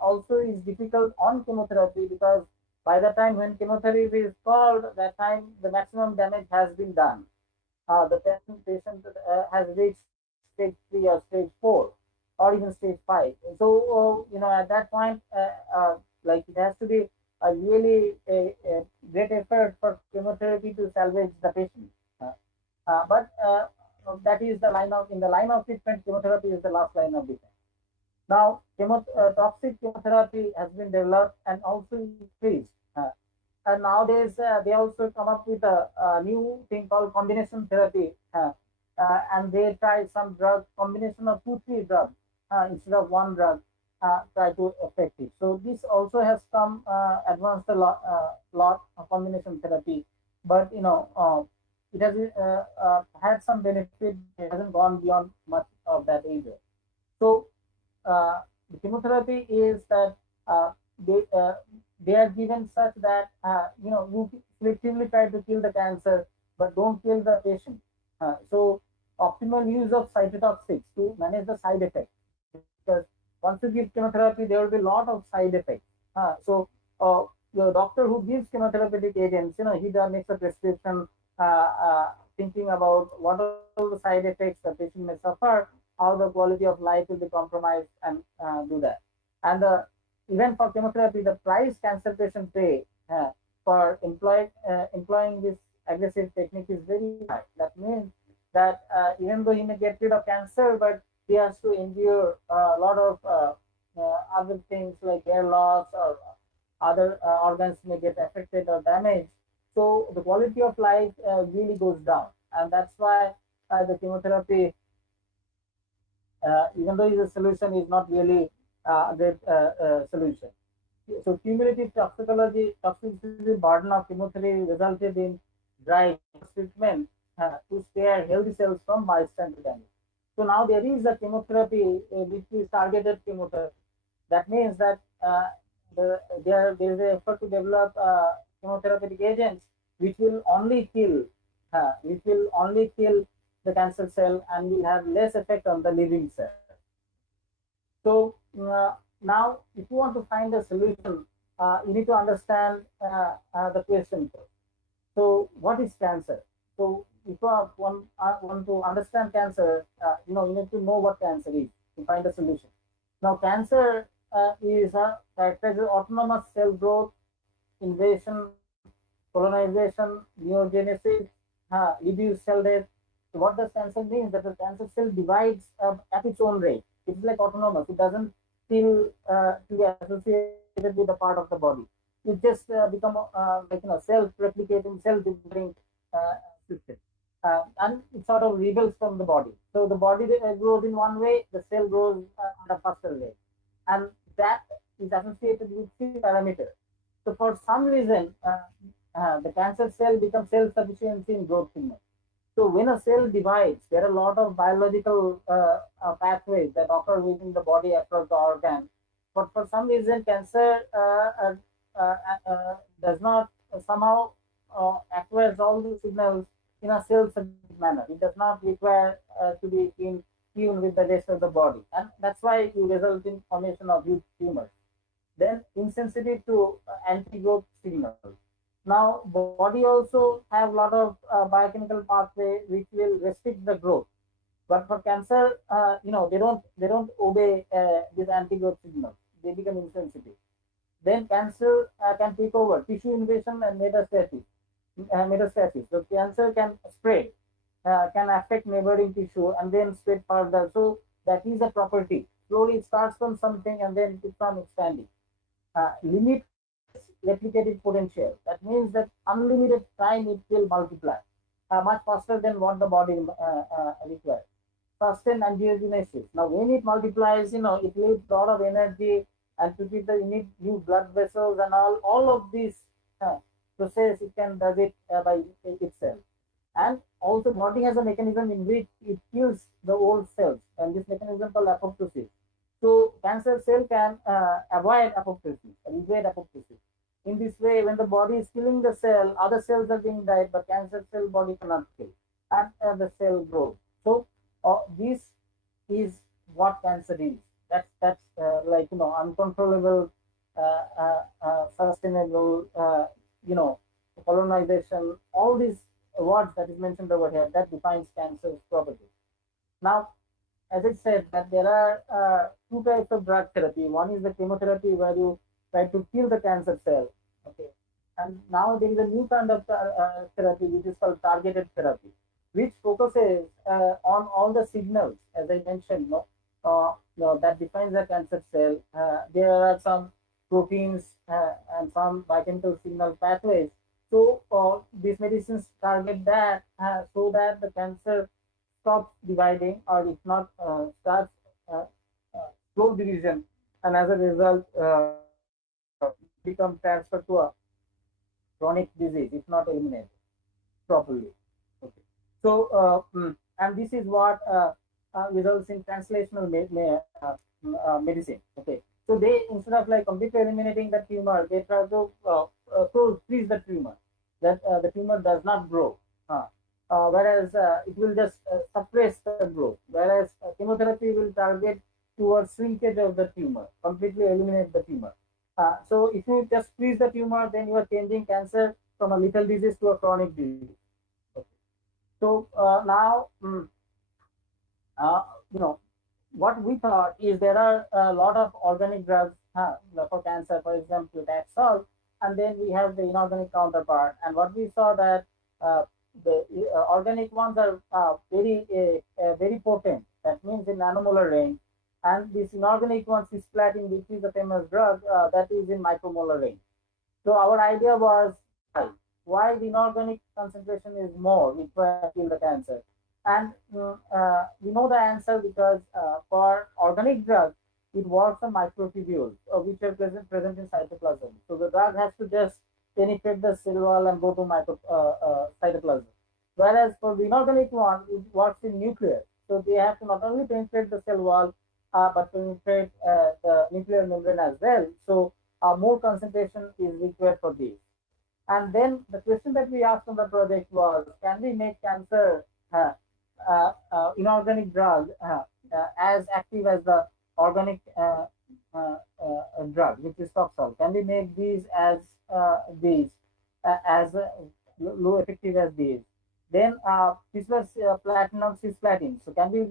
also is difficult on chemotherapy, because by the time when chemotherapy is called, that time the maximum damage has been done. The patient has reached stage 3 or stage 4 or even stage 5. So at that point, like, it has to be a really a great effort for chemotherapy to salvage the patient. But that is the line of, in the line of treatment, chemotherapy is the last line of defense. Now, toxic chemotherapy has been developed and also increased. And nowadays, they also come up with a new thing called combination therapy. And they try some drug, combination of 2, 3 drugs instead of one drug. try to affect it. So this also has come advanced a lot of combination therapy, but it has had some benefit, but it hasn't gone beyond much of that either. So the chemotherapy is that uh, they uh, they are given such that you selectively try to kill the cancer, but don't kill the patient. So optimal use of cytotoxics to manage the side effects, because once you give chemotherapy, there will be a lot of side effects. So the doctor who gives chemotherapeutic agents, he does makes a prescription, thinking about what are the side effects the patient may suffer, how the quality of life will be compromised, and do that. And even for chemotherapy, the price cancer patients pay for employing this aggressive technique is very high. That means that even though he may get rid of cancer, but he has to endure a lot of other things like hair loss, or other organs may get affected or damaged. So the quality of life really goes down, and that's why the chemotherapy, even though is a solution, is not really a great solution. So cumulative toxicity burden of chemotherapy resulted in drive towards treatment to spare healthy cells from bystander damage. So now there is a chemotherapy which is targeted chemotherapy. That means that there is an effort to develop chemotherapeutic agents which will only kill the cancer cell and will have less effect on the living cell. So now, if you want to find a solution, you need to understand the question first. So, what is cancer? So, if you want to understand cancer, you need to know what cancer is to find a solution. Now, cancer is characterized as autonomous cell growth, invasion, colonization, neogenesis, reduced cell death. So what does cancer mean? That the cancer cell divides at its own rate. It's like autonomous. It doesn't feel to be associated with a part of the body. It just become self-replicating, self-dividing system. And it sort of rebels from the body. So the body grows in one way, the cell grows at a faster rate. And that is associated with three parameters. So for some reason, the cancer cell becomes self-sufficiency in growth signal. So when a cell divides, there are a lot of biological pathways that occur within the body across the organ. But for some reason, cancer does not somehow acquires all the signals in a cell-specific manner. It does not require to be in tune with the rest of the body, and that's why you result in formation of huge tumors. Then insensitive to anti-growth signals. Now, body also have a lot of biochemical pathway which will restrict the growth. But for cancer, they don't obey these anti-growth signals. They become insensitive. Then cancer can take over tissue invasion and metastasis. Metastasis. So cancer can spread, can affect neighboring tissue and then spread further. So that is a property. Slowly it starts from something and then it keeps on expanding. Limitless replicative potential. That means that unlimited time it will multiply much faster than what the body requires. Sustained angiogenesis. Now, when it multiplies, it needs a lot of energy, and to keep the you need new blood vessels and all of this process. It can does it by itself. And also, body has a mechanism in which it kills the old cells, and this mechanism called apoptosis. So cancer cell can avoid apoptosis, evade apoptosis. In this way, when the body is killing the cell, other cells are being died, but cancer cell body cannot kill, and the cell grows. So this is what cancer is. That's uncontrollable, sustainable, colonization. All these words that is mentioned over here that defines cancer's properties. Now, as I said, that there are two types of drug therapy. One is the chemotherapy where you try to kill the cancer cell. Okay, and now there is a new kind of therapy which is called targeted therapy, which focuses on all the signals, as I mentioned, that defines the cancer cell. There are some proteins and some biochemical signal pathways. So these medicines target that so that the cancer stops dividing, or if not starts slow division, and as a result, become transferred to a chronic disease if not eliminated properly. Okay. So, and this is what results in translational medicine. Okay. So they, instead of like completely eliminating the tumor, they try to freeze the tumor, that the tumor does not grow. Whereas it will just suppress the growth. Whereas chemotherapy will target towards shrinkage of the tumor, completely eliminate the tumor. So if you just freeze the tumor, then you are changing cancer from a lethal disease to a chronic disease. Okay. So now, uh, you know, what we thought is there are a lot of organic drugs for cancer, for example, Taxol, and then we have the inorganic counterpart. And what we saw that the organic ones are very potent. That means in nanomolar range, and this inorganic one, cisplatin, which is a famous drug, that is in micromolar range. So our idea was why the inorganic concentration is more required to kill the cancer, and we know the answer because for organic drugs it works on microtubules which are present in cytoplasm. So the drug has to just penetrate the cell wall and go to cytoplasm. Whereas for the inorganic one, it works in nuclear. So they have to not only penetrate the cell wall but penetrate the nuclear membrane as well. So more concentration is required for this. And then the question that we asked on the project was, can we make cancer inorganic drug as active as the organic drug, which is Toxol? Can we make these as low effective as these? Then this was platinum cisplatin. So can we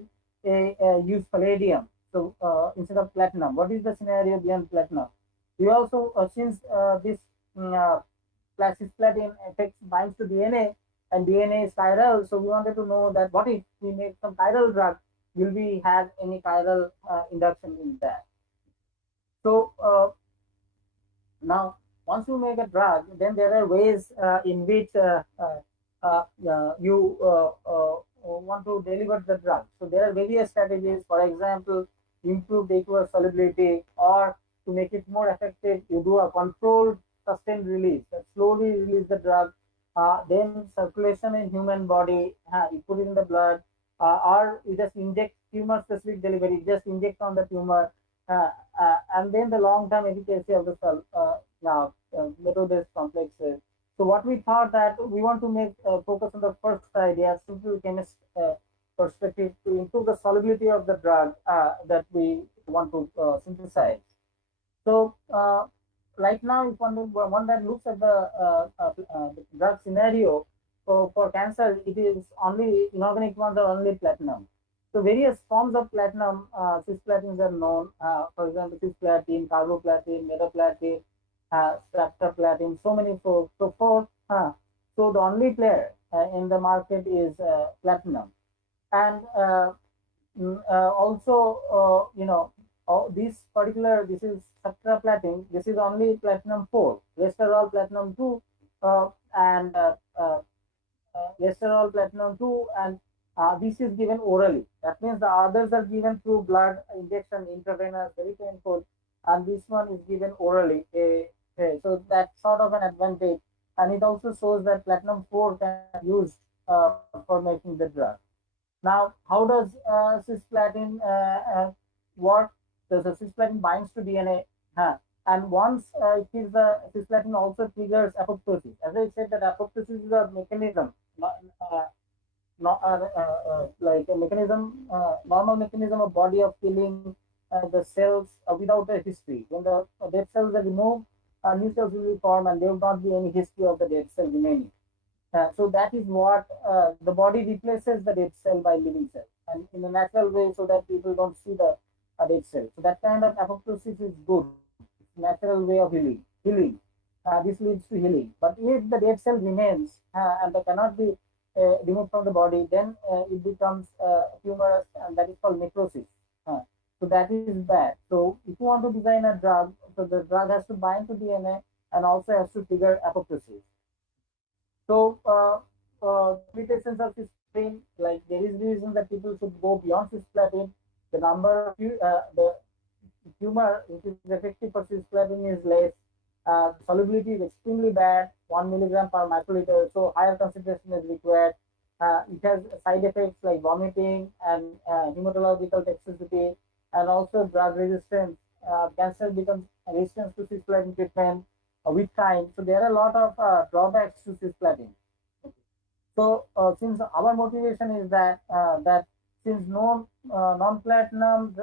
use palladium? So instead of platinum, what is the scenario beyond platinum? We also, since this cisplatin affects binds to DNA, and DNA is chiral, so we wanted to know that what if we make some chiral drug, will we have any chiral induction in that? So now, once you make a drug, then there are ways in which you want to deliver the drug. So there are various strategies. For example, improve the aqueous solubility, or to make it more effective, you do a controlled sustained release, that slowly release the drug. Then circulation in human body, you put it in the blood, or you just inject tumor specific delivery, just inject on the tumor, and then the long term efficacy of the cell method-based complexes. So what we thought that we want to make focus on the first idea, simple chemist perspective, to improve the solubility of the drug that we want to synthesize. So right now, if one that looks at the drug scenario for cancer, it is only inorganic ones are only platinum. So various forms of platinum, cisplatins are known. For example, cisplatin, carboplatin, metaplatin, streptoplatin, so many. So the only player in the market is platinum, and also this is streptoplatin. This is only platinum 4. Rest are all platinum 2, and rest are all platinum 2, and this is given orally. That means the others are given through blood injection, intravenous, very painful, and this one is given orally. So that's sort of an advantage, and it also shows that platinum 4 can be used for making the drug. Now, how does cisplatin work? The cisplatin binds to DNA, and once it is the cisplatin also triggers apoptosis. As I said, that apoptosis is a mechanism, like a mechanism, normal mechanism of body of killing the cells without a history. When the dead cells are removed, new cells will be formed, and there will not be any history of the dead cell remaining. So that is what the body replaces the dead cell by living cell, and in a natural way, so that people don't see the dead cell. So that kind of apoptosis is good. It's natural way of healing. This leads to healing. But if the dead cell remains and they cannot be removed from the body, then it becomes tumorous, and that is called necrosis. So that is bad. So if you want to design a drug, so the drug has to bind to DNA and also has to trigger apoptosis. So limitations of cisplatin, like there is reason that people should go beyond cisplatin. The number of the tumor which is effective for cisplatin is less. Solubility is extremely bad, 1 milligram per microliter, so higher concentration is required. It has side effects like vomiting and hematological toxicity, and also drug resistance. Cancer becomes resistant to cisplatin treatment with time. So there are a lot of drawbacks to cisplatin. So since our motivation is that since non-platinum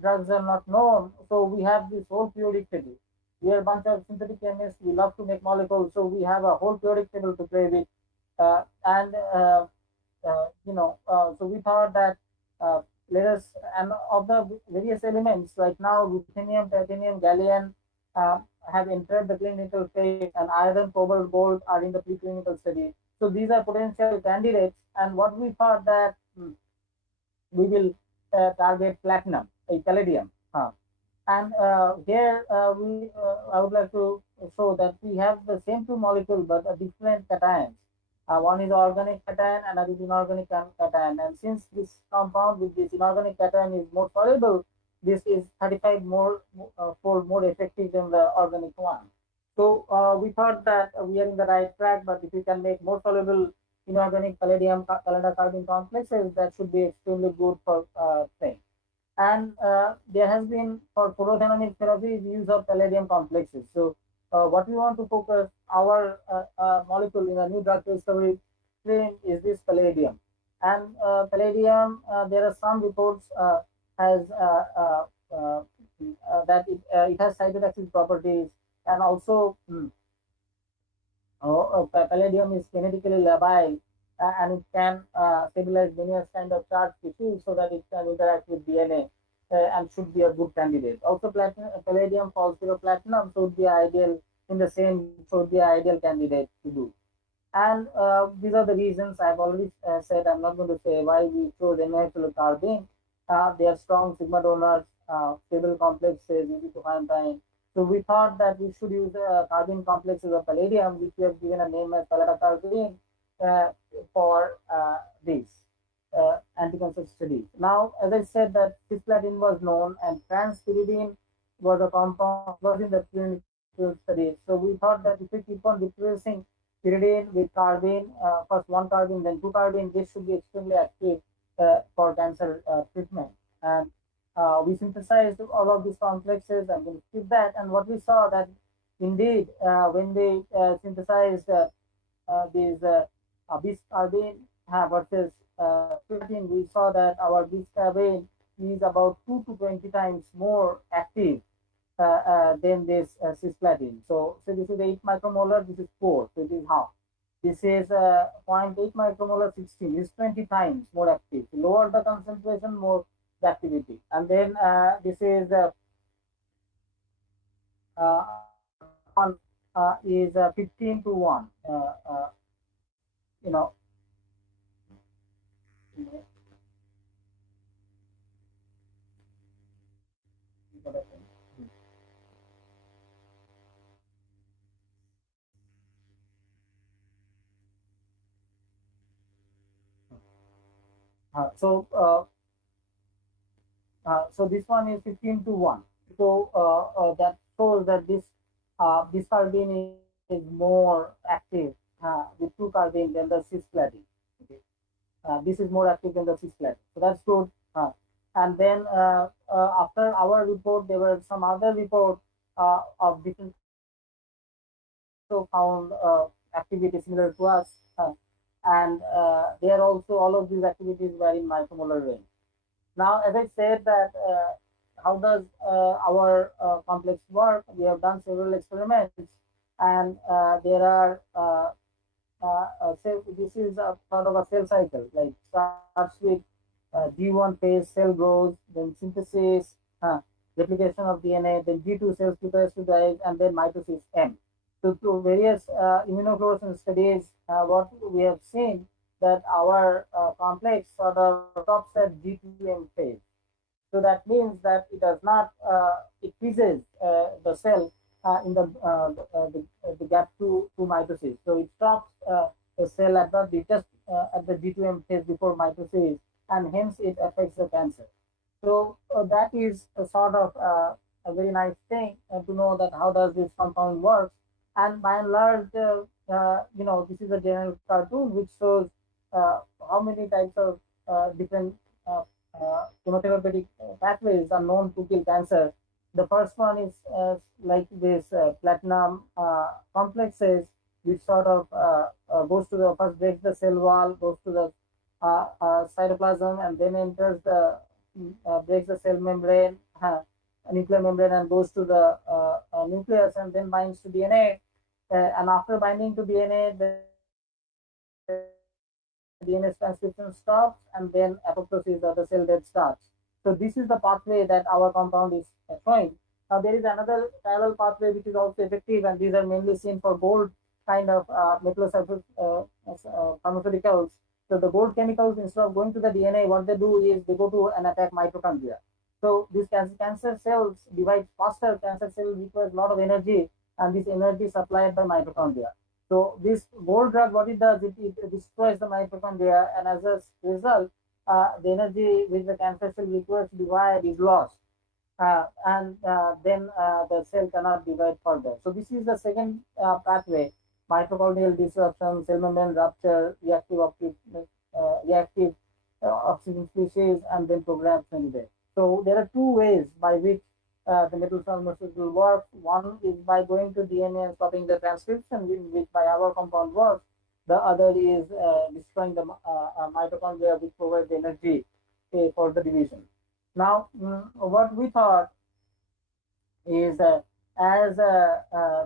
drugs are not known, so we have this whole periodic table. We are a bunch of synthetic chemists. We love to make molecules, so we have a whole periodic table to play with. And so we thought that let us, and of the various elements right now, ruthenium, titanium, gallium have entered the clinical phase, and iron, cobalt, gold are in the preclinical study. So these are potential candidates, and what we thought that we will target platinum, palladium. And here I would like to show that we have the same two molecules but different cations. One is organic cation, another is inorganic cation. And since this compound with this inorganic cation is more soluble, this is 35 more fold more effective than the organic one. So we thought that we are in the right track, but if we can make more soluble inorganic palladium carbon complexes, that should be extremely good for things. And there has been for photodynamic therapy use of palladium complexes. So what we want to focus our molecule in a new drug discovery train is this palladium. And palladium, there are some reports has that it has cytotoxic properties, and also palladium is kinetically labile, and it can stabilize various kind of charged tissues so that it can interact with DNA and should be a good candidate. Also, palladium falls below platinum, so would be ideal in the same, so would be ideal candidate to do. And these are the reasons I've already said. I'm not going to say why we chose carbene. They are strong sigma donors, stable complexes, easy to find time. So we thought that we should use carbene complexes of palladium, which we have given a name as palladium for this anti-cancer study. Now, as I said, that cisplatin was known and transpyridine was a compound was in the clinical study. So we thought that if we keep on replacing pyridine with carbene, first one carbene, then two carbene, this should be extremely active for cancer treatment. And we synthesized all of these complexes. I'm going to skip that. And what we saw that indeed, when they synthesized these bis carbene versus protein, we saw that our bis carbene is about 2 to 20 times more active than this cisplatin. So this is 8 micromolar, this is 4, so it is half. This is 0.8 micromolar, 16, is 20 times more active. The lower the concentration, more the activity. And then this is one is 15 to 1. You know. So this one is 15 to 1. So that shows that this carbene is more active with 2 carbene than the cisplatin. Okay. This is more active than the cisplatin. So that's good. And then after our report, there were some other reports of different so found activity similar to us. And there also all of these activities were in micromolar range. Now, as I said that how does our complex work? We have done several experiments, and there are this is a sort of a cell cycle, like starts with G1 phase, cell grows, then synthesis, replication of DNA, then G2 cells prepares to divide, and then mitosis M. So through various immunofluorescence studies, what we have seen that our complex sort of stops at G2M phase. So that means that it does not, it freezes the cell in the gap to mitosis. So it stops the cell at the just at the G2M phase before mitosis, and hence it affects the cancer. So that is a sort of a very nice thing to know that how does this compound work. And by and large, this is a general cartoon which shows how many types of different chemotherapeutic pathways are known to kill cancer. The first one is like this platinum complexes, which sort of goes to the first breaks the cell wall, goes to the cytoplasm, and then enters the breaks the cell membrane, nuclear membrane, and goes to the nucleus, and then binds to DNA. And after binding to DNA, the DNA transcription stops, and then apoptosis of the cell death starts. So this is the pathway that our compound is showing. Now there is another parallel pathway which is also effective, and these are mainly seen for gold kind of pharmaceuticals. So the gold chemicals, instead of going to the DNA, what they do is they go to and attack mitochondria. So these cancer cells divide faster. Cancer cells requires a lot of energy, and this energy is supplied by mitochondria. So this gold drug, what it does, it destroys the mitochondria, and as a result, the energy which the cancer cell requires to divide is lost, and then the cell cannot divide further. So this is the second pathway: mitochondrial disruption, cell membrane rupture, reactive oxygen species, and then programmed candidate. So there are two ways by which the metal pharmaceutical works. One is by going to DNA and stopping the transcription, which by our compound works. The other is destroying the mitochondria, which provides energy for the division. Now, what we thought is as the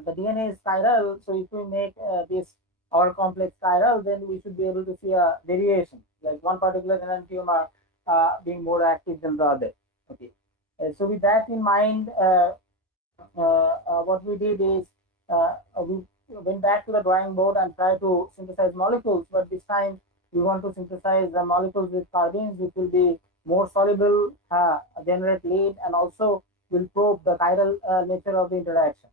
DNA is chiral, so if we make this our complex chiral, then we should be able to see a variation, like one particular enantiomer being more active than the other. Okay, so with that in mind, what we did is we went back to the drawing board and tried to synthesize molecules, but this time we want to synthesize the molecules with carbene, which will be more soluble, generate lead, and also will probe the chiral nature of the interaction.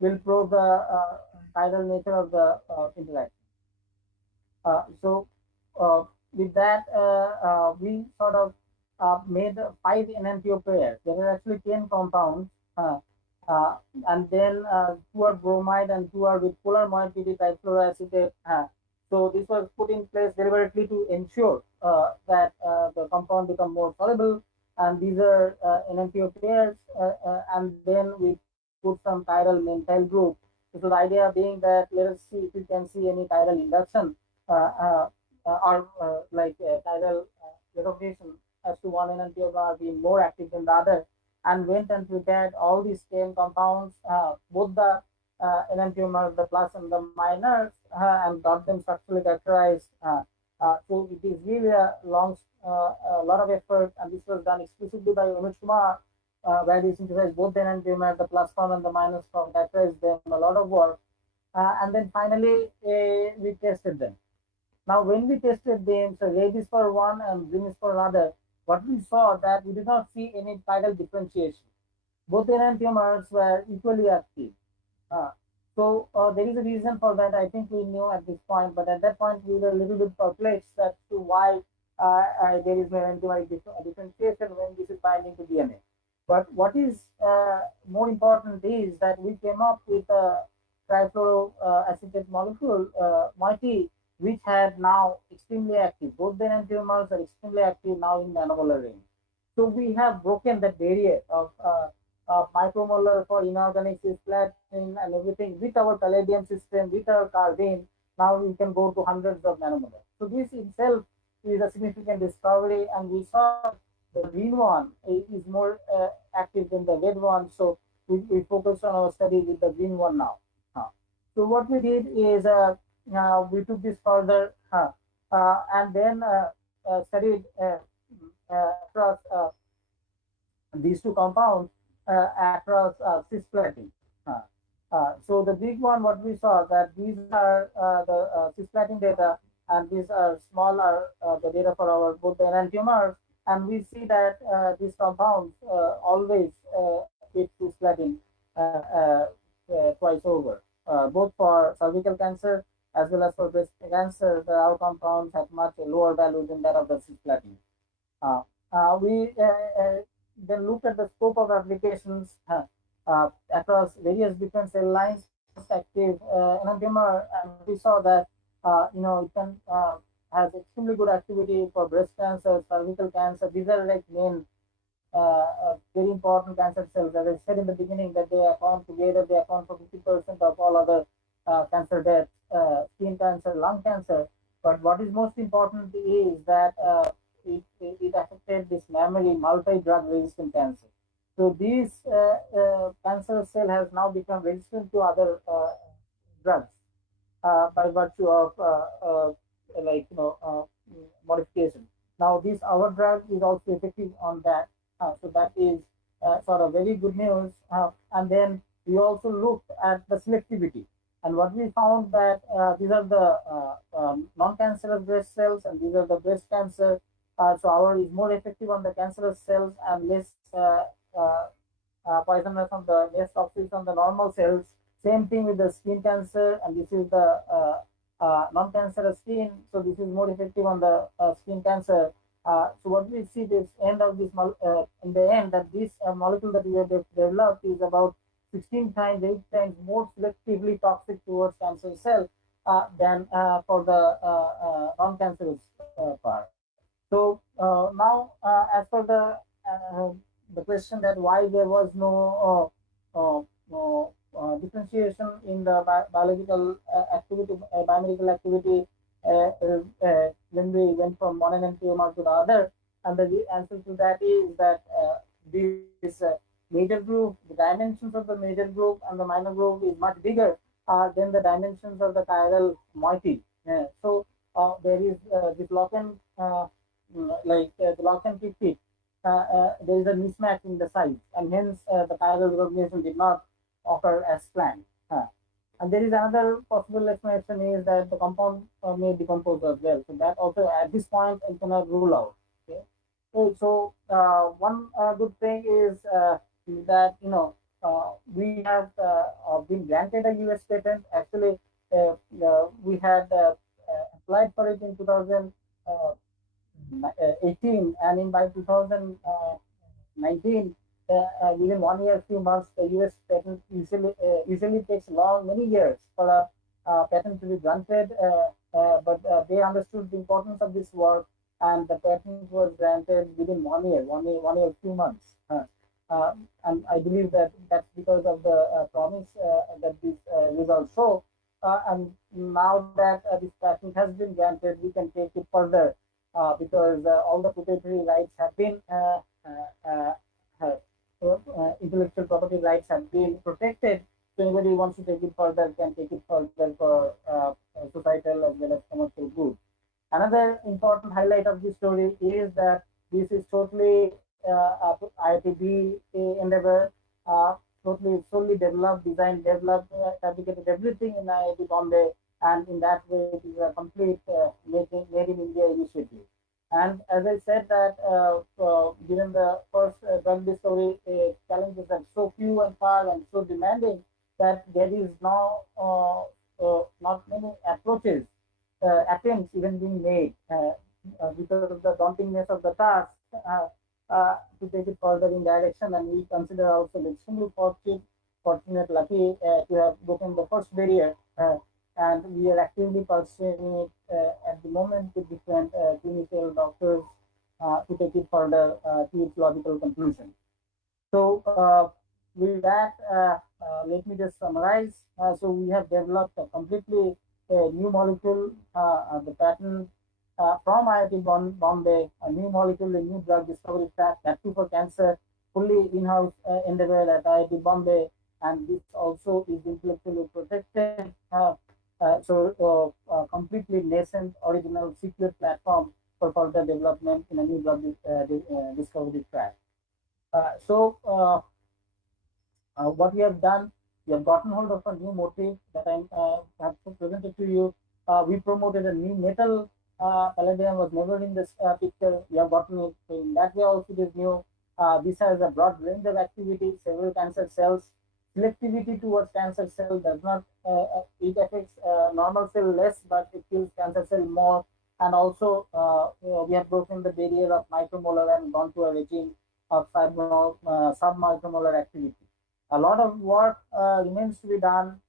Will probe the chiral nature of the interaction. So with that, we sort of made 5 NMPO pairs. There are actually 10 compounds, uh, and then 2 are bromide and 2 are with polar moiety difluoroacetate. So this was put in place deliberately to ensure that the compound become more soluble. And these are NMPO pairs, and then we put some chiral methyl group. So the idea being that let us see if we can see any chiral induction or like chiral recognition as to one enantiomer being more active than the other, and went and prepared all these 10 compounds, both the enantiomers, the plus and the minors, and got them structurally characterized. So it is really a lot of effort, and this was done exclusively by Anuj Kumar, where we synthesized both the enantiomer, the plus form and the minus form, characterized them, a lot of work, and then finally we tested them. Now, when we tested them, so red is for one and green is for another, what we saw that we did not see any chiral differentiation. Both enantiomers were equally active. So there is a reason for that. I think we knew at this point, but at that point we were a little bit perplexed as to why there is no enantiomer differentiation when this is binding to DNA. But what is more important is that we came up with a trifluoroacetate molecule, moiety, which had now extremely active. Both the enantiomers are extremely active now in nanomolar range. So we have broken that barrier of micromolar for inorganic cisplatin and everything with our palladium system, with our carbene. Now we can go to hundreds of nanomolar. So this itself is a significant discovery, and we saw the green one is more active than the red one. So we focused on our study with the green one now. So what we did is we took this further and then studied across these two compounds across cisplatin. So the big one, what we saw that these are the cisplatin data, and these are small are the data for our both the enantiomers, and we see that these compounds always hit cisplatin twice over, both for cervical cancer as well as for breast cancer, our compounds have much lower value than that of the cisplatin. Uh, we then look at the scope of applications across various different cell lines. Most active enantiomer, and we saw that it can has extremely good activity for breast cancer, cervical cancer. These are like main very important cancer cells. As I said in the beginning, that they account together, they account for 50% of all other cancer deaths, skin cancer, lung cancer. But what is most important is that it affected this mammary multi-drug resistant cancer. So these cancer cell has now become resistant to other drugs by virtue of like modification. Now this our drug is also effective on that, so that is sort of very good news. And then we also looked at the selectivity, and what we found that these are the non-cancerous breast cells, and these are the breast cancer. So our is more effective on the cancerous cells and less uh, poisonous on the less toxic on the normal cells. Same thing with the skin cancer, and this is the non-cancerous skin. So this is more effective on the skin cancer. So what we see this end of this in the end that this molecule that we have developed is about 16 times, 8 times more selectively toxic towards cancer cell than for the non-cancerous part. So now, as for the question that why there was no differentiation in the biological activity, biomedical activity when we went from one enantiomer to the other, and the answer to that is that this major group, the dimensions of the major group and the minor group is much bigger than the dimensions of the chiral moiety. So there is this lock and the lock and key fit. There is a mismatch in the size, and hence the chiral recognition did not occur as planned. And there is another possible explanation is that the compound may decompose as well. So that also at this point I cannot rule out. Okay. So one good thing is that we have been granted a US patent. Actually, we had applied for it in 2018, and in by 2019. Within 1 year, few months, the U.S. patent usually takes many years for a patent to be granted. But they understood the importance of this work, and the patent was granted within 1 year, 1 year, few months. And I believe that that's because of the promise that these results show. And now that this patent has been granted, we can take it further because all the proprietary rights have been intellectual property rights have been protected. So anybody who wants to take it further can take it further for societal as well as commercial good. Another important highlight of this story is that this is totally IITB endeavor, totally solely developed, designed, developed, fabricated everything in IIT Bombay, and in that way it is a complete made in India initiative. And as I said that given the first drug discovery challenges are so few and far and so demanding that there is now not many approaches, attempts even being made because of the dauntingness of the task to take it further in direction. And we consider ourselves extremely fortunate, lucky to have broken the first barrier. And we are actively pursuing it at the moment with different clinical doctors to take it further to its logical conclusion. So with that, let me just summarize. So we have developed a completely new molecule, the patent from IIT Bombay, a new molecule, a new drug discovery track, that too for cancer, fully in-house endeavor at IIT Bombay, and this also is intellectually protected. Completely nascent, original, secret platform for further development in a new drug discovery track. What we have done, we have gotten hold of a new motif that I have presented to you. We promoted a new metal. Palladium was never in this picture. We have gotten it. In that way also it is new. This has a broad range of activity, several cancer cells. selectivity towards cancer cell does not, it affects normal cell less, but it kills cancer cell more. And also, we have broken the barrier of micromolar and gone to a regime of submicromolar activity. A lot of work remains to be done.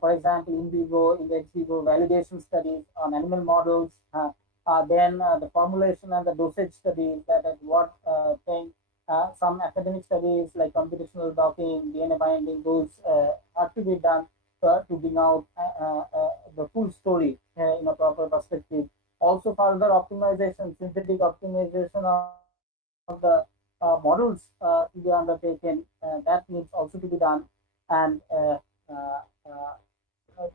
For example, in vivo, in the ex vivo validation studies on animal models, then the formulation and the dosage studies, that at what thing, some academic studies like computational docking, DNA binding, those have to be done to bring out the full story in a proper perspective. Also, further optimization, synthetic optimization of the models to be undertaken, that needs also to be done. And uh, uh,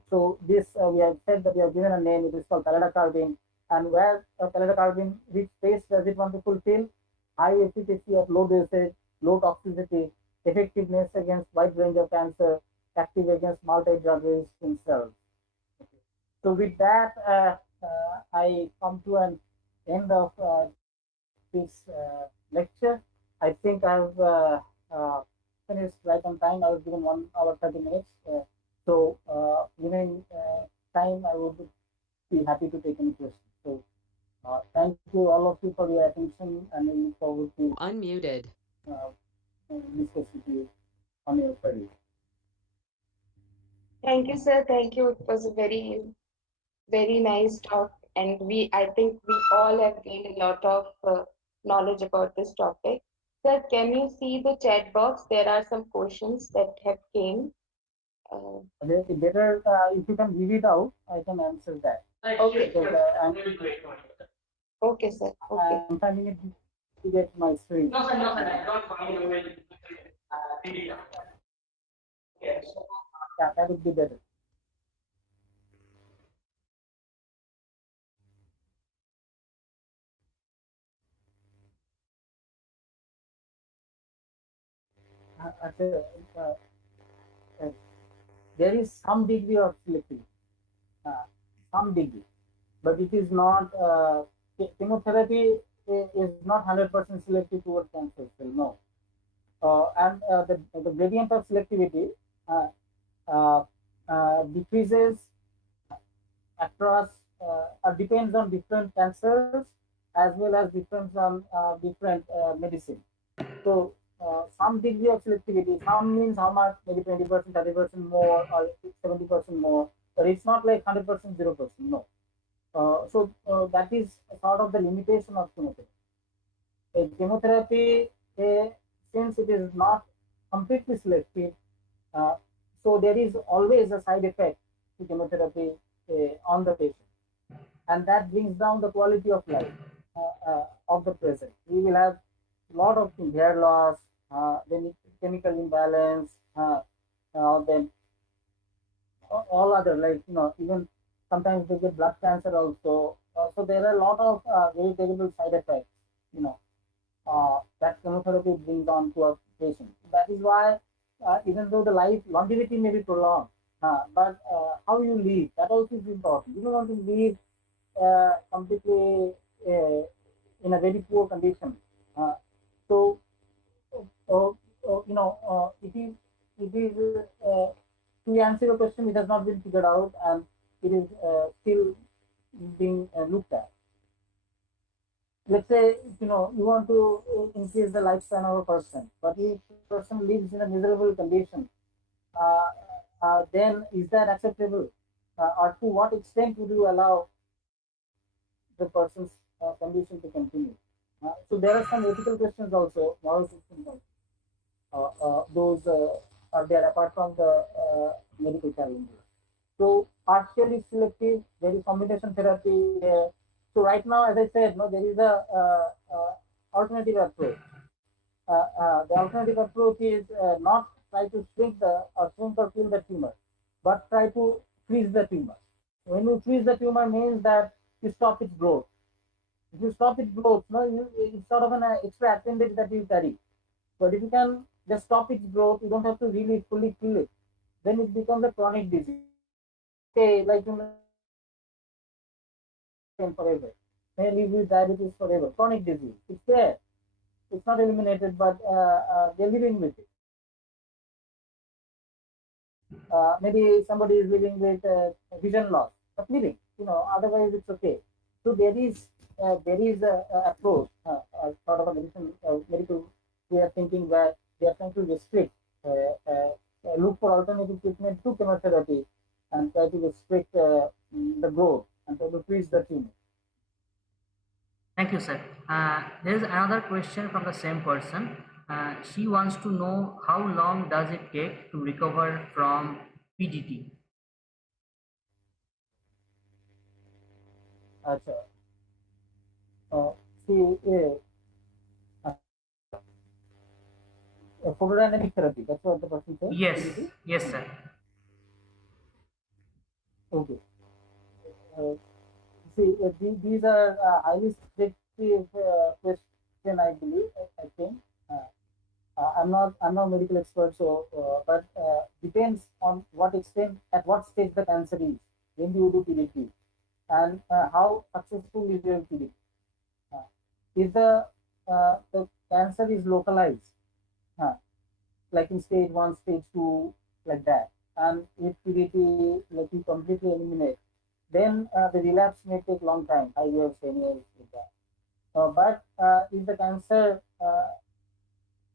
so this, we have said that we have given a name. It is called pallidocarbine. And where pallidocarbine, which space does it want to fulfill? High efficacy at low dosage, low toxicity, effectiveness against wide range of cancer, active against multi-drug resistant cells. So with that, I come to an end of this lecture. I think I've finished right on time. I was given 1 hour 30 minutes. Given time, I would be happy to take any questions. So thank you all of you for your attention, and I look forward to Unmuted. uh, discuss with you on your queries. Thank you, sir. Thank you. It was a very nice talk, and I think we all have gained a lot of knowledge about this topic. Sir, can you see the chat box? There are some questions that have came. Uh, Better if you can give it out, I can answer that. okay, Because okay, sir. Okay. I'm finding it to get my screen. No, sir, no, sir, I don't find a way to read it out. Yes. Yeah, that would be better. Actually, uh, there is some degree of selectivity, some degree, but it is not. Chemotherapy is not 100% selective towards cancer cell. No, and the gradient of selectivity uh, uh, decreases across depends on different cancers as well as depends on different medicine. So some degree of selectivity, some means how much, maybe 20%, 30% more, or 70% more, but it's not like 100%, 0%. No. That is sort of the limitation of chemotherapy. Chemotherapy, since it is not completely selective, uh, so there is always a side effect to chemotherapy on the patient, and that brings down the quality of life of the present. We will have a lot of things, hair loss, then chemical imbalance, then all other, like, even sometimes they get blood cancer also. So there are a lot of very terrible side effects, you know, that chemotherapy brings on to a patient. That is why, even though the life longevity may be prolonged, but how you live, that also is important. You don't want to live completely in a very poor condition. Uh, so, it is to answer your question, it has not been figured out, and it is still being looked at. Let's say, you want to increase the lifespan of a person, but if the person lives in a miserable condition, uh, then is that acceptable? Or to what extent would you allow the person's condition to continue? So there are some ethical questions also, moral questions also. Those are there apart from the medical challenges. So partially selective, there is combination therapy. So right now, as I said, no, there is a alternative approach. The alternative approach is not try to shrink or kill the tumor, but try to freeze the tumor. When you freeze the tumor, means that you stop its growth. If you stop its growth, no, it's sort of an extra appendage that you carry. But if you can just stop its growth, you don't have to really fully kill it. Then it becomes a chronic disease. Okay, like you may live with diabetes forever. May live with diabetes forever. Chronic disease. It's there. It's not eliminated, but they're living with it. Maybe somebody is living with vision loss, but living, otherwise it's okay. So there is a approach, sort of a medical way of thinking where they are trying to restrict, look for alternative treatment to chemotherapy and try to restrict the growth and try to freeze the tumor. Thank you, sir. There is another question from the same person. She wants to know how long does it take to recover from PDT? Acha. See, photodynamic therapy, that's what the person said. Yes, PDT? yes, sir. Okay. Uh, See, these are highly subjective question, I believe. I think I'm not a medical expert, so but depends on what extent, at what stage the cancer is when you do PDT, and how successful is your PDT. Uh, if the cancer is localized, uh, like in stage 1, stage 2, like that, and if PDT like you completely eliminate, then the relapse may take long time, 5 years, 10 years, like that. But if the cancer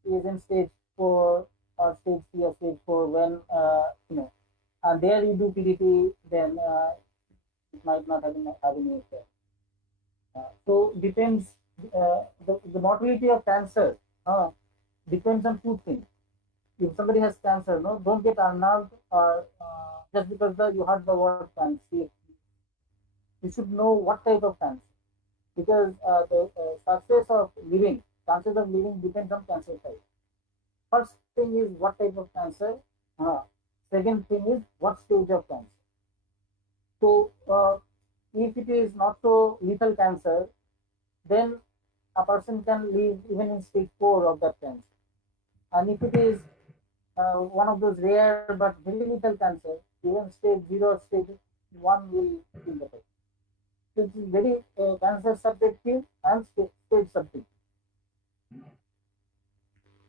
is in stage 4 or stage 3 or stage 4, when and there you do PDT, then it might not have any effect. So depends, the mortality of cancer depends on two things. If somebody has cancer, no, don't get unnerved, or just because you heard the word cancer. You should know what type of cancer, because the success of living, chances of living depends on cancer type. First thing is what type of cancer. Second thing is what stage of cancer. So if it is not so lethal cancer, then a person can live even in stage 4 of that cancer. And if it is one of those rare but very lethal cancer, even stage 0 or stage 1 will kill the person. So it is very cancer subjective and stage subjective.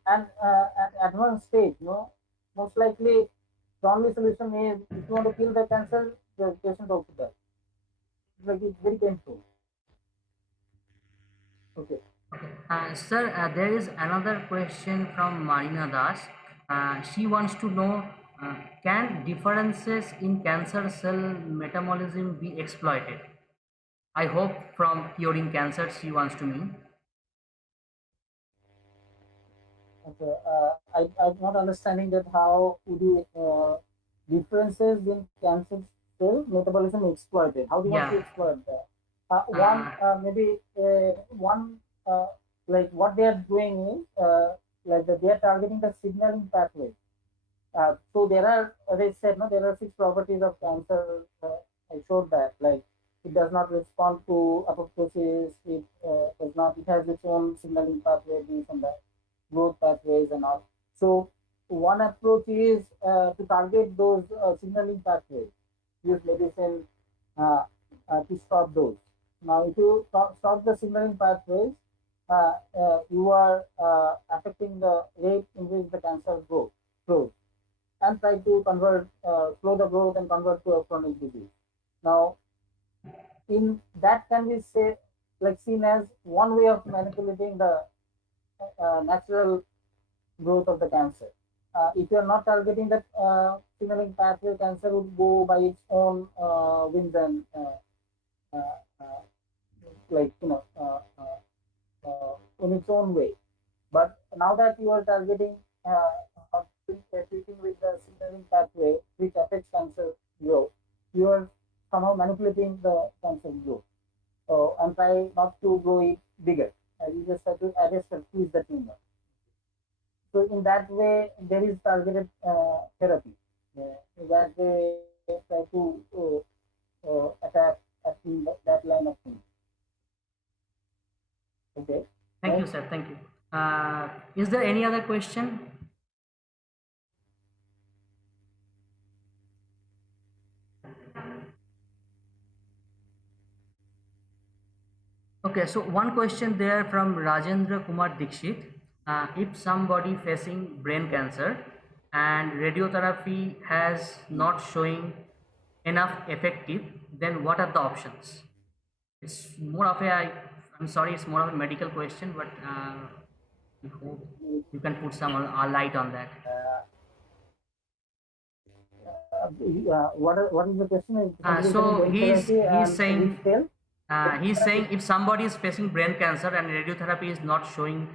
And at advanced stage, most likely the only solution is, if you want to kill the cancer, the patient also dies. Like it's very painful. Okay. Sir, there is another question from Marina Das. She wants to know, can differences in cancer cell metabolism be exploited? I hope from curing cancer she wants to mean. Okay. I'm not understanding that how would you differences in cancer cell metabolism exploited. How do you want to Yeah. exploit that? One maybe one like what they are doing is like they are targeting the signaling pathway. So there are, as I said, no, there are 6 properties of cancer. I showed that, like it does not respond to apoptosis. It does not. It has its own signaling pathway, this and that, growth pathways and all. So one approach is to target those signaling pathways. Use medicine to stop those. Now, if you stop the signaling pathways, you are affecting the rate in which the cancer grows, and try to convert, slow the growth and convert to a chronic disease. Now, in that can be say, like seen as one way of manipulating the natural growth of the cancer. If you are not targeting that signaling pathway, cancer would go by its own winds and uh, uh, like in its own way. But now that you are targeting treating with the signaling pathway which affects cancer growth, you are somehow manipulating the cancer growth. And try not to grow it bigger. You just have to arrest or freeze the tumor. So in that way, there is targeted therapy. In that way, try to attack that line of things. Okay. Thank you, sir. Thank you. Is there any other question? Okay, so one question there from Rajendra Kumar Dikshit. If somebody facing brain cancer and radiotherapy has not showing enough effective, then what are the options? It's more of a, I'm sorry, it's more of a medical question, but I hope you can put some light on that. What is the question? Is somebody So saying brain therapy and which fail? he's saying if somebody is facing brain cancer and radiotherapy is not showing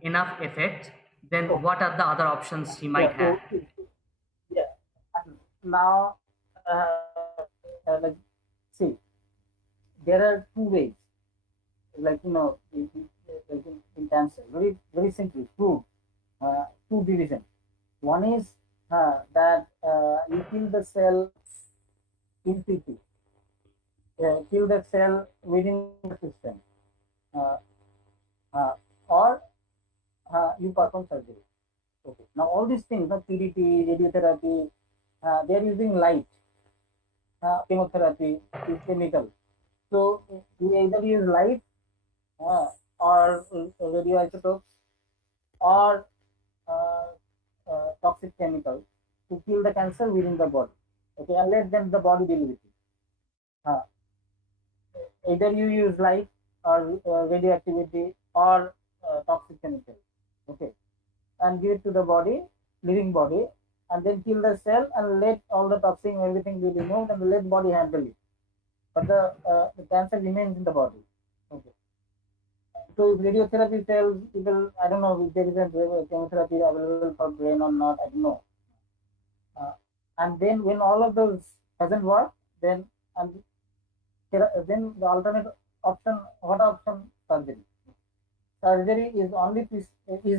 enough effect, then what are the other options he might Yeah. have? Yeah. Now, like, see, there are two ways. Like like in cancer, very simple. Two division. One is that you kill the cell in situ, kill the cell within the system, uh, or you perform surgery. Okay. Now all these things, PDT, radiotherapy, they are using light. Chemotherapy is chemical. So you either use light or radioisotopes or toxic chemicals to kill the cancer within the body. Okay, and let them the body deal with it. Uh, Either you use light or radioactivity or toxic chemical. Okay, and give it to the body, living body, and then kill the cell and let all the toxin everything be removed and let body handle it. But the cancer remains in the body. Okay. So if radiotherapy fails, people, I don't know if there is a chemotherapy available for brain or not, I don't know. And then when all of those doesn't work, then and then the alternate option, what option? Surgery. Surgery is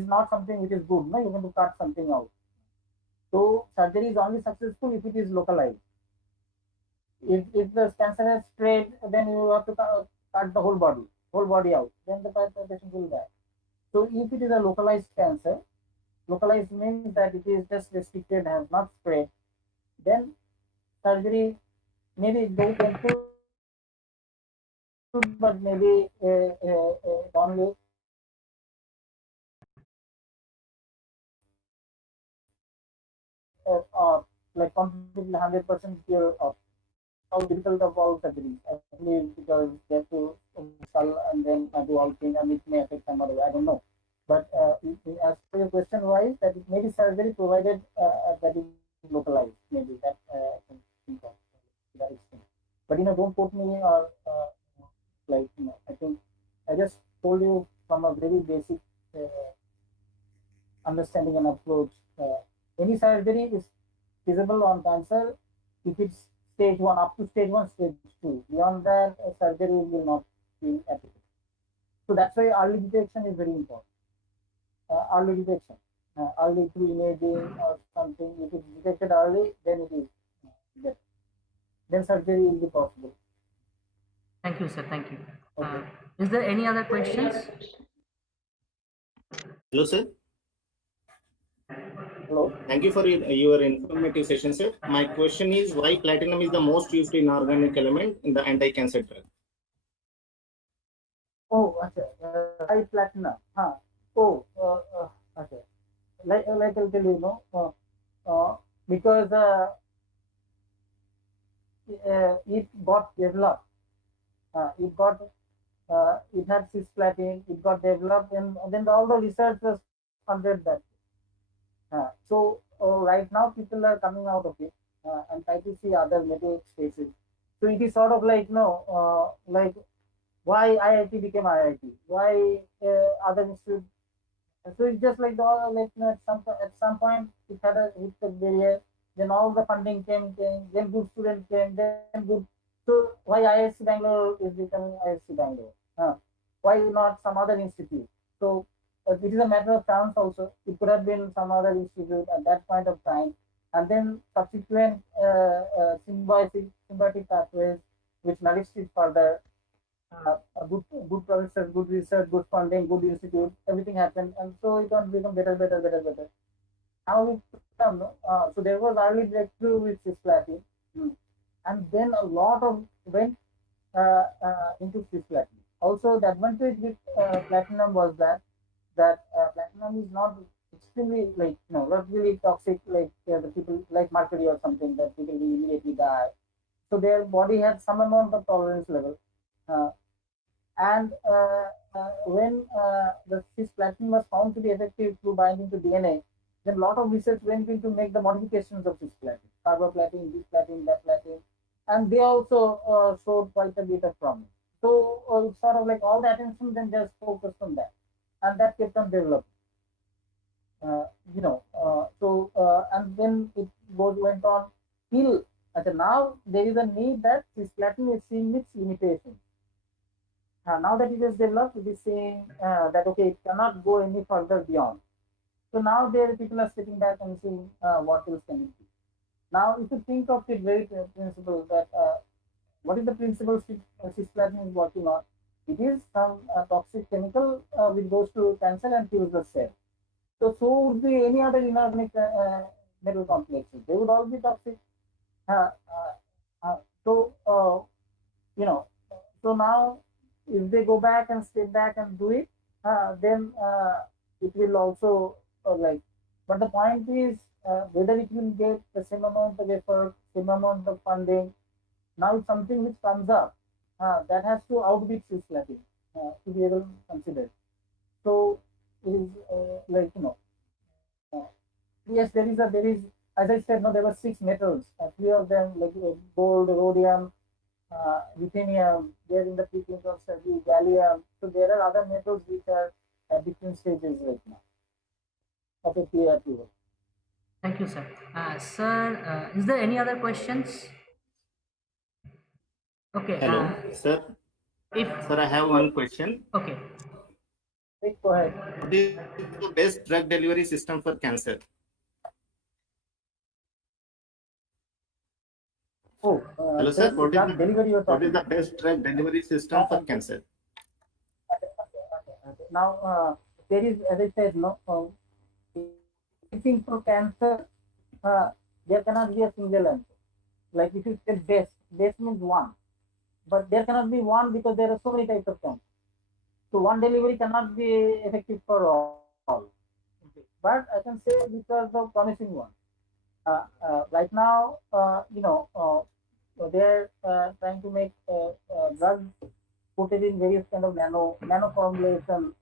not something which is good. No, you want to cut something out. So surgery is only successful if it is localized. If the cancer has spread, then you have to cut the whole body out. Then the patient will die. So if it is a localized cancer, localized means that it is just restricted, has not spread, then surgery maybe very painful, but maybe only like completely 100% cure of how difficult of all surgeries. Actually, because they have to skull and then do all things, and it may affect some other way. I don't know. But as per your question wise, that it may be surgery provided that is localized. Maybe that I can think of that extent. But don't quote me or like I think I just told you from a very basic understanding and approach. Any surgery is feasible on cancer if it's stage 1 up to stage 1, stage 2. Beyond that, surgery will not be applicable. So that's why early detection is very important. Early detection, early through imaging or something. If it's detected early, then it is better. Then surgery will be possible. Thank you, sir. Thank you. Okay. Is there any other questions? Hello, sir. Hello. Thank you for your informative session, sir. My question is why platinum is the most used inorganic element in the anti-cancer drug? Oh, okay. High platinum. Huh. Oh, okay. Like I'll tell because it got developed. It had cisplatin. It got developed, and then all the research was funded that. So right now people are coming out of it and try to see other metal spaces. So it is sort of like like why IIT became IIT, why other institutes. So it's just like at some point it had a hit the barrier. Then all the funding came. Then good students came. Then good. So why ISC Bangalore is becoming ISC Bangalore? Why not some other institute? So it is a matter of chance also. It could have been some other institute at that point of time. And then subsequent symbiotic pathways which nourished it further. Good professors, good research, good funding, good institute, everything happened. And so it can become better. Now it come, so there was early breakthrough with cisplatin. And then a lot of went into cisplatin. Also, the advantage with platinum was that platinum is not extremely not really toxic, like the people like mercury or something that people will immediately die. So their body has some amount of tolerance level. And when the cisplatin was found to be effective through binding to DNA, then a lot of research went into make the modifications of cisplatin, carboplatin, bisplatin, daplatin, and they also showed quite a bit of promise. So it's sort of like all the attention then just focused on that, and that kept on developing. And then it went on till now there is a need that cisplatin is seeing its limitations. Now that it is developed, it is saying that okay, it cannot go any further beyond. So now there people are sitting back and saying what else can it be? Now, if you think of it very principle that what is the principle cisplatin is working on? It is some toxic chemical which goes to cancer and kills the cell. So would be any other inorganic metal complexes. They would all be toxic. Uh, so so now if they go back and step back and do it, then it will also But the point is whether it will get the same amount of effort, same amount of funding. Now it's something which comes up that has to outbid cisplatin to be able to consider. So it is yes, there is, as I said, no, there were 6 metals, 3 of them like gold, rhodium, ruthenium, they're in the preclinical study, gallium. So there are other metals which are at different stages right now of a clear approval. Thank you, sir. Sir, is there any other questions? Okay. Hello, sir. Sir, I have one question. Okay. Please go ahead. What is the best drug delivery system for cancer? Hello, sir. What is the best drug delivery system for cancer? Now, there is, as I said, anything for cancer, there cannot be a single answer. Like if you say best means one, but there cannot be one because there are so many types of cancer. So one delivery cannot be effective for all. But I can say these are the promising ones. Right now, they're trying to make drugs coated in various kind of nano formulation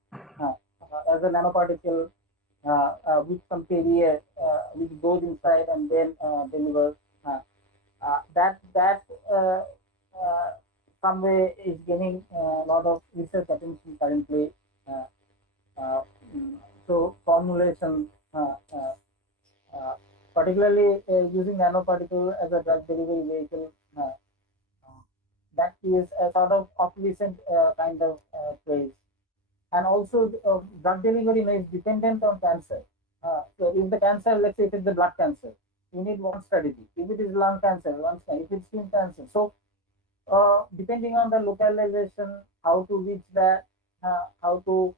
as a nanoparticle with some carrier which goes inside and then delivers. That some way is gaining a lot of research attention currently. So formulation, particularly using nanoparticle as a drug delivery vehicle, that is a sort of obsolescent kind of phrase. And also drug delivery is dependent on cancer. So if the cancer, let's say if it's the blood cancer, you need one strategy. If it is lung cancer, one strategy. If it's skin cancer, so depending on the localization, how to reach that, how to,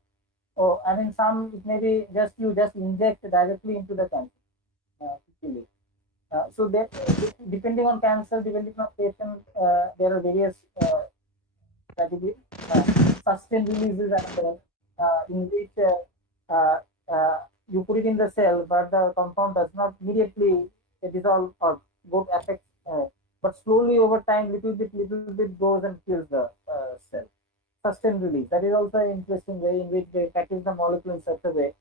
I mean, some it may be just you just inject directly into the cancer. So that depending on cancer, depending on patient, there are various strategies. Sustained releases are there, in which you put it in the cell, but the compound does not immediately dissolve or go affect, but slowly over time, little bit goes and kills the cell. Sustained release. That is also an interesting way in which they package the molecule in such a way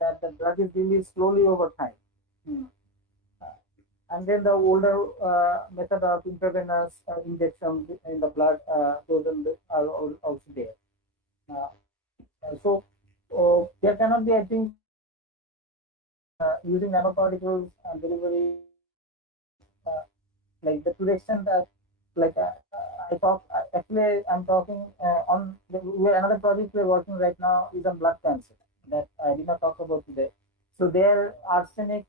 that the drug is released slowly over time. And then the older method of intravenous injection in the blood, those are also there. So there cannot be, I think, using nanoparticles and delivery, like the prediction that, like I talk, actually I'm talking on another project we're working right now is on blood cancer that I did not talk about today. So there arsenic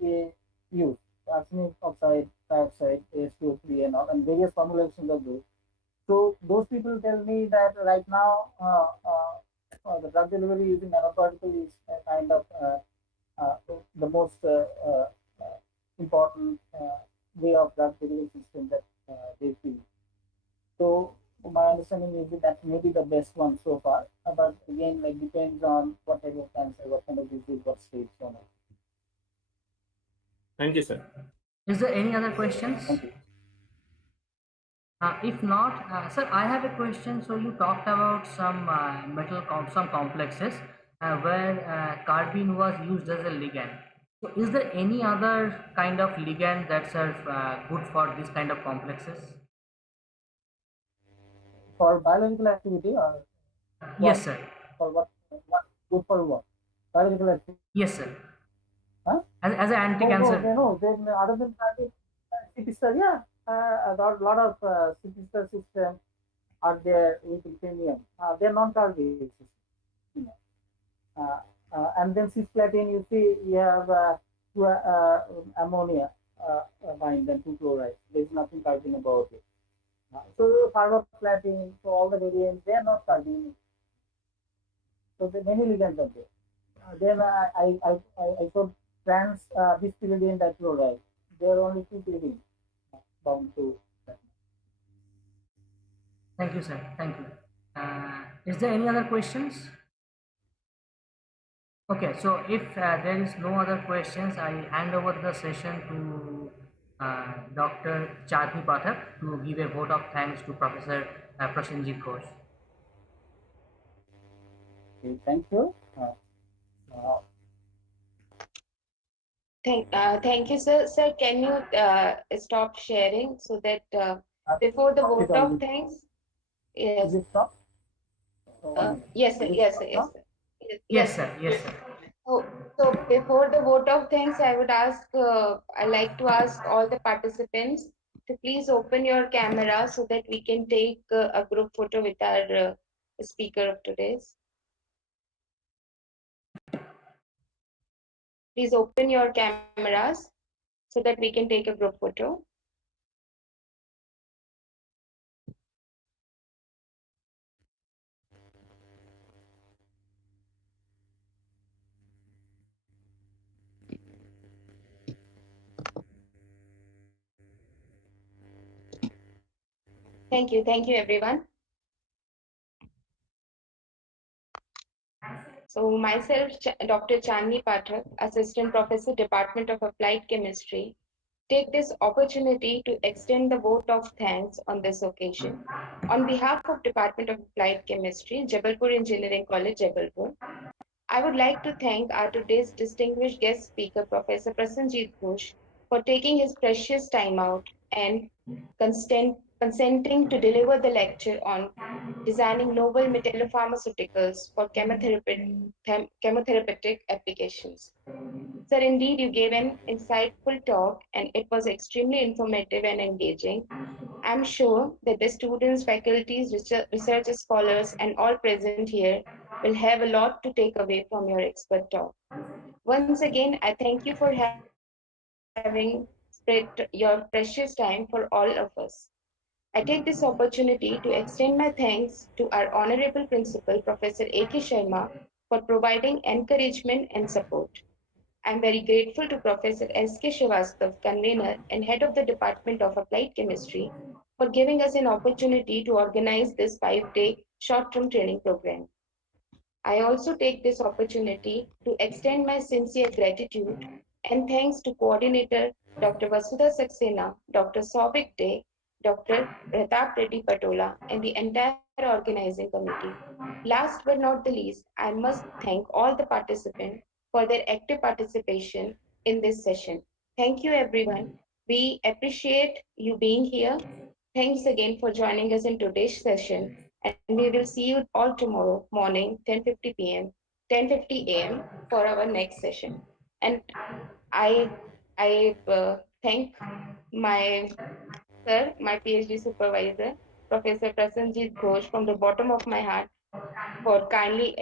is used, arsenic oxide, dioxide, AS2O3 and all, and various formulations of those. So those people tell me that right now the drug delivery using nanoparticle is kind of the most important way of drug delivery system that they feel. So my understanding is that may be the best one so far. But again, like depends on what type of cancer, what kind of disease, what stage, so on. Thank you, sir. Is there any other questions? Thank you. If not, sir, I have a question. So you talked about some some complexes where carbene was used as a ligand. So is there any other kind of ligand that's good for this kind of complexes? For biological activity or what? Yes, sir. For what? Good for what? Biological activity. Yes, sir. Huh? As an Oh, anti-cancer. no. Then other than that, CT star, yeah, a lot of CT star systems are there with lithium. They're non-target systems. You know. And then cisplatin, you see, you have ammonia bind and two chlorides. There's nothing carbon about it. So carboplatin, so all the variants, they are not carbon. So the many ligands are there. Then I saw trans bispyridine dichloride. There are only two pyridine bound to that. Thank you, sir. Thank you. Is there any other questions? Okay, so if there is no other questions, I hand over the session to Dr. Chandni Pathak to give a vote of thanks to Professor Prasenjit Ghosh. Okay, thank you. Uh, Thank you, sir. Sir, can you stop sharing so that before the is vote of thanks? Yes. it stop? Yes, sir. Is it Yes, sir. stop Yes, now? sir. Yes, Yes, sir. sir. Yes, sir. So before the vote of thanks, I would ask, I like to ask all the participants to please open your camera so that we can take a group photo with our speaker of today's. Please open your cameras so that we can take a group photo. Thank you, everyone. So myself, Dr. Chandni Pathak, Assistant Professor, Department of Applied Chemistry, take this opportunity to extend the vote of thanks on this occasion. On behalf of Department of Applied Chemistry, Jabalpur Engineering College, Jabalpur, I would like to thank our today's distinguished guest speaker, Professor Prasenjit Ghosh, for taking his precious time out and consenting to deliver the lecture on designing novel metallopharmaceuticals for chemotherapeutic applications. Sir, indeed, you gave an insightful talk and it was extremely informative and engaging. I'm sure that the students, faculties, research scholars, and all present here will have a lot to take away from your expert talk. Once again, I thank you for having spread your precious time for all of us. I take this opportunity to extend my thanks to our Honorable Principal, Professor A.K. Sharma, for providing encouragement and support. I'm very grateful to Professor S.K. Srivastav, convener and head of the Department of Applied Chemistry, for giving us an opportunity to organize this 5-day short-term training program. I also take this opportunity to extend my sincere gratitude and thanks to Coordinator Dr. Vasudha Saxena, Dr. Souvik Day, Dr. Pratap Reddy Patola, and the entire organizing committee. Last but not the least, I must thank all the participants for their active participation in this session. Thank you, everyone. We appreciate you being here. Thanks again for joining us in today's session, and we will see you all tomorrow morning, 10:50 p.m., 10:50 a.m. for our next session. And I, I thank my sir, my PhD supervisor, Professor Prasenjit Ghosh, from the bottom of my heart for kindly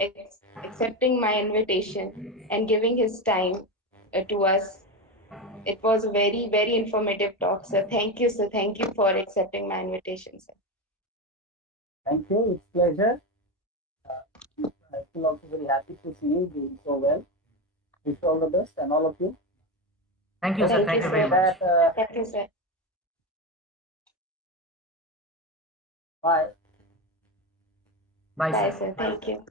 accepting my invitation and giving his time to us. It was a very, very informative talk, sir. Thank you, sir. Thank you for accepting my invitation, sir. Thank you. It's pleasure. I feel also very happy to see you doing so well. Wish you all the best and all of you. Thank you, sir. Thank you, Thank you very sir. much. Thank you, sir. Bye. Bye, Bye, sir. sir. Thank you.